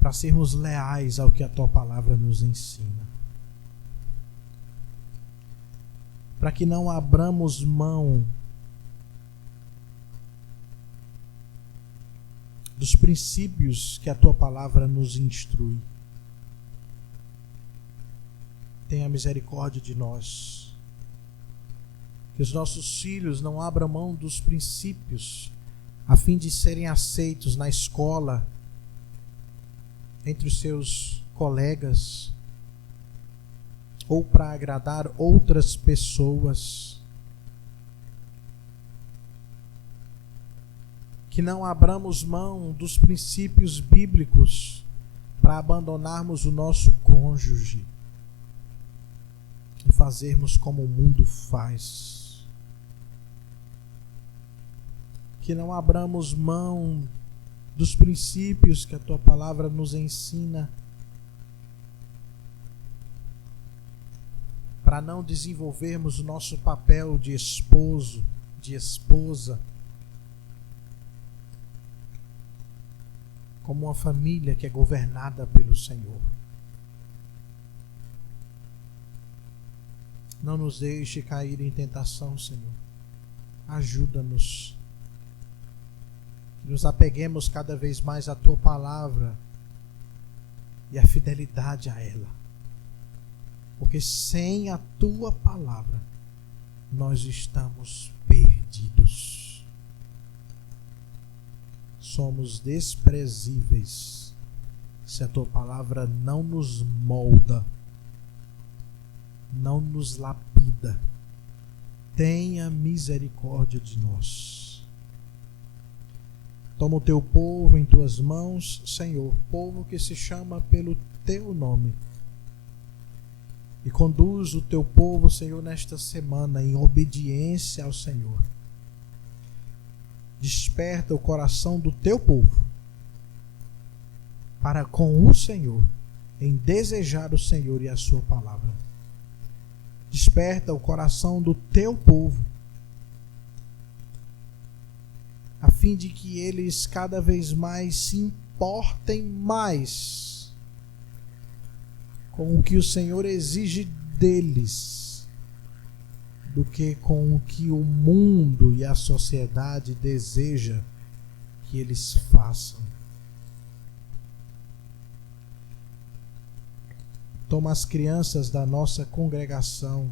para sermos leais ao que a tua palavra nos ensina. Para que não abramos mão dos princípios que a tua palavra nos instrui. Tenha misericórdia de nós. Que os nossos filhos não abram mão dos princípios a fim de serem aceitos na escola, entre os seus colegas, ou para agradar outras pessoas. Que não abramos mão dos princípios bíblicos para abandonarmos o nosso cônjuge e fazermos como o mundo faz. Que não abramos mão dos princípios que a tua palavra nos ensina para não desenvolvermos o nosso papel de esposo, de esposa, como uma família que é governada pelo Senhor. Não nos deixe cair em tentação, Senhor. Ajuda-nos. Que nos apeguemos cada vez mais à tua palavra e à fidelidade a ela. Porque sem a tua palavra nós estamos perdidos. Somos desprezíveis se a tua palavra não nos molda, não nos lapida. Tenha misericórdia de nós. Toma o teu povo em tuas mãos, Senhor, povo que se chama pelo teu nome. E conduz o teu povo, Senhor, nesta semana em obediência ao Senhor. Desperta o coração do teu povo para com o Senhor, em desejar o Senhor e a sua palavra. Desperta o coração do teu povo, a fim de que eles cada vez mais se importem mais com o que o Senhor exige deles do que com o que o mundo e a sociedade deseja que eles façam. Toma as crianças da nossa congregação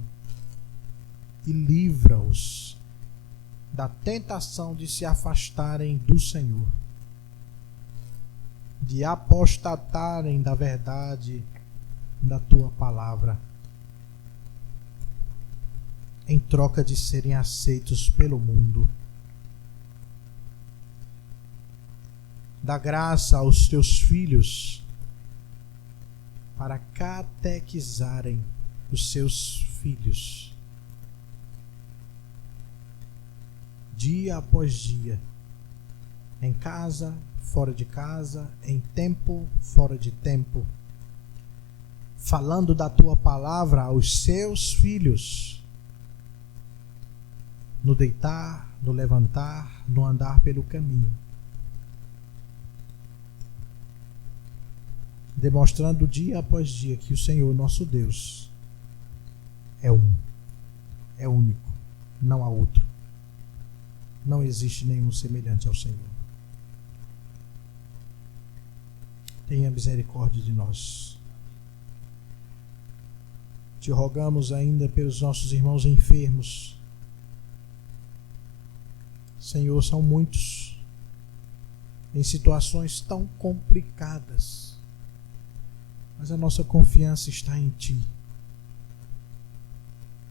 e livra-os da tentação de se afastarem do Senhor, de apostatarem da verdade da tua palavra, em troca de serem aceitos pelo mundo. Dá graça aos teus filhos para catequizarem os seus filhos, dia após dia, em casa, fora de casa, em tempo, fora de tempo, falando da tua palavra aos seus filhos, no deitar, no levantar, no andar pelo caminho, demonstrando dia após dia que o Senhor, nosso Deus, é um, é único, não há outro. Não existe nenhum semelhante ao Senhor. Tenha misericórdia de nós. Te rogamos ainda pelos nossos irmãos enfermos. Senhor, são muitos em situações tão complicadas, mas a nossa confiança está em Ti,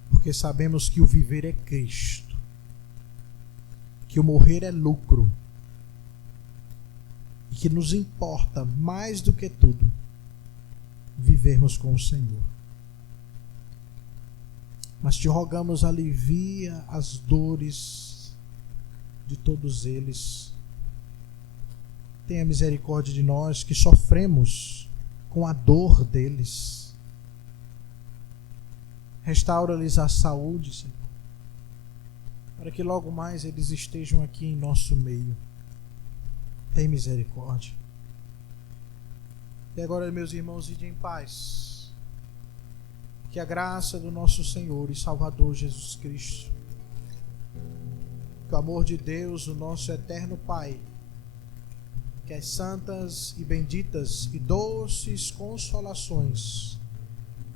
porque sabemos que o viver é Cristo, que o morrer é lucro, e que nos importa mais do que tudo vivermos com o Senhor. Mas te rogamos, alivia as dores de todos eles. Tenha misericórdia de nós que sofremos com a dor deles. Restaura-lhes a saúde, Senhor, para que logo mais eles estejam aqui em nosso meio. Tem misericórdia. E agora, meus irmãos, idem em paz. Que a graça do nosso Senhor e Salvador Jesus Cristo, que o amor de Deus, o nosso eterno Pai, que as santas e benditas e doces consolações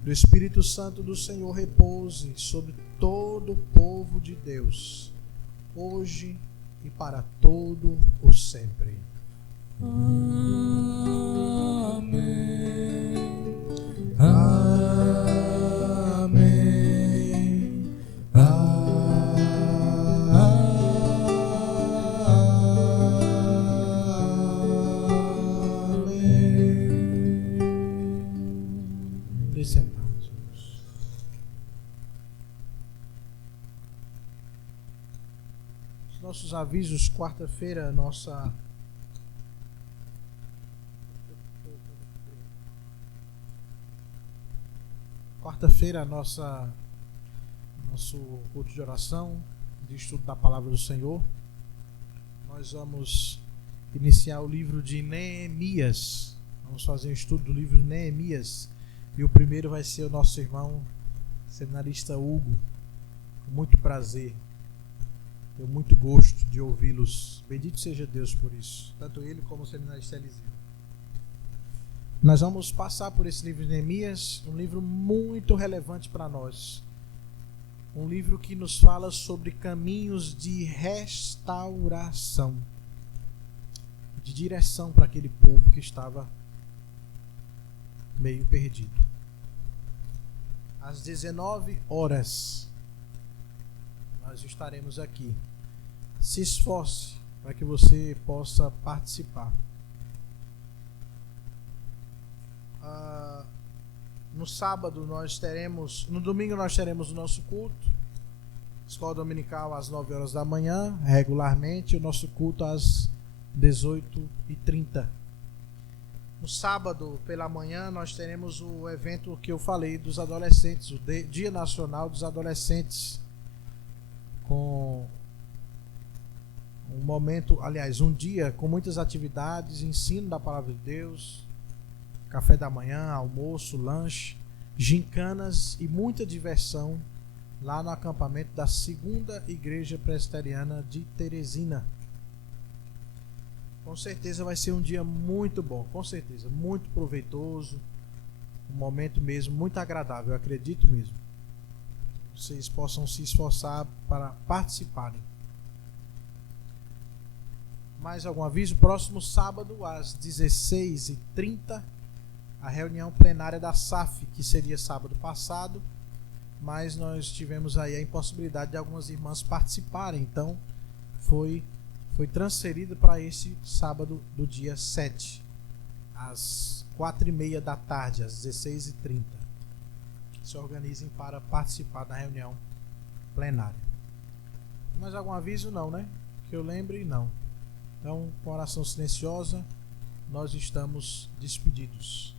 do Espírito Santo do Senhor repouse sobre todo o povo de Deus, hoje e para todo o sempre. Amém. Amém. Nossos avisos, quarta-feira, nosso culto de oração, de estudo da palavra do Senhor. Nós vamos iniciar o livro de Neemias. Vamos fazer um estudo do livro de Neemias. E o primeiro vai ser o nosso irmão seminarista Hugo. Com muito prazer. Tenho muito gosto de ouvi-los. Bendito seja Deus por isso. Tanto ele como o seminarista Eliseu. Nós vamos passar por esse livro de Neemias, um livro muito relevante para nós. Um livro que nos fala sobre caminhos de restauração, de direção para aquele povo que estava meio perdido. Às 19 horas, nós estaremos aqui. Se esforce para que você possa participar. No sábado no domingo nós teremos o nosso culto, escola dominical às 9 horas da manhã, regularmente, o nosso culto às 18h30. No sábado pela manhã nós teremos o evento que eu falei dos adolescentes, o Dia Nacional dos Adolescentes, com um dia com muitas atividades, ensino da palavra de Deus, café da manhã, almoço, lanche, gincanas e muita diversão lá no acampamento da 2ª Igreja Presbiteriana de Teresina. Com certeza vai ser um dia muito bom, com certeza, muito proveitoso, um momento mesmo muito agradável, eu acredito mesmo. Vocês possam se esforçar para participarem. Mais algum aviso? Próximo sábado, às 16h30, a reunião plenária da SAF, que seria sábado passado, mas nós tivemos aí a impossibilidade de algumas irmãs participarem, então foi transferido para esse sábado do dia 7, às 4h30 da tarde, às 16h30. Se organizem para participar da reunião plenária. Mais algum aviso? Não, né? Que eu lembre, não. Então, com oração silenciosa, nós estamos despedidos.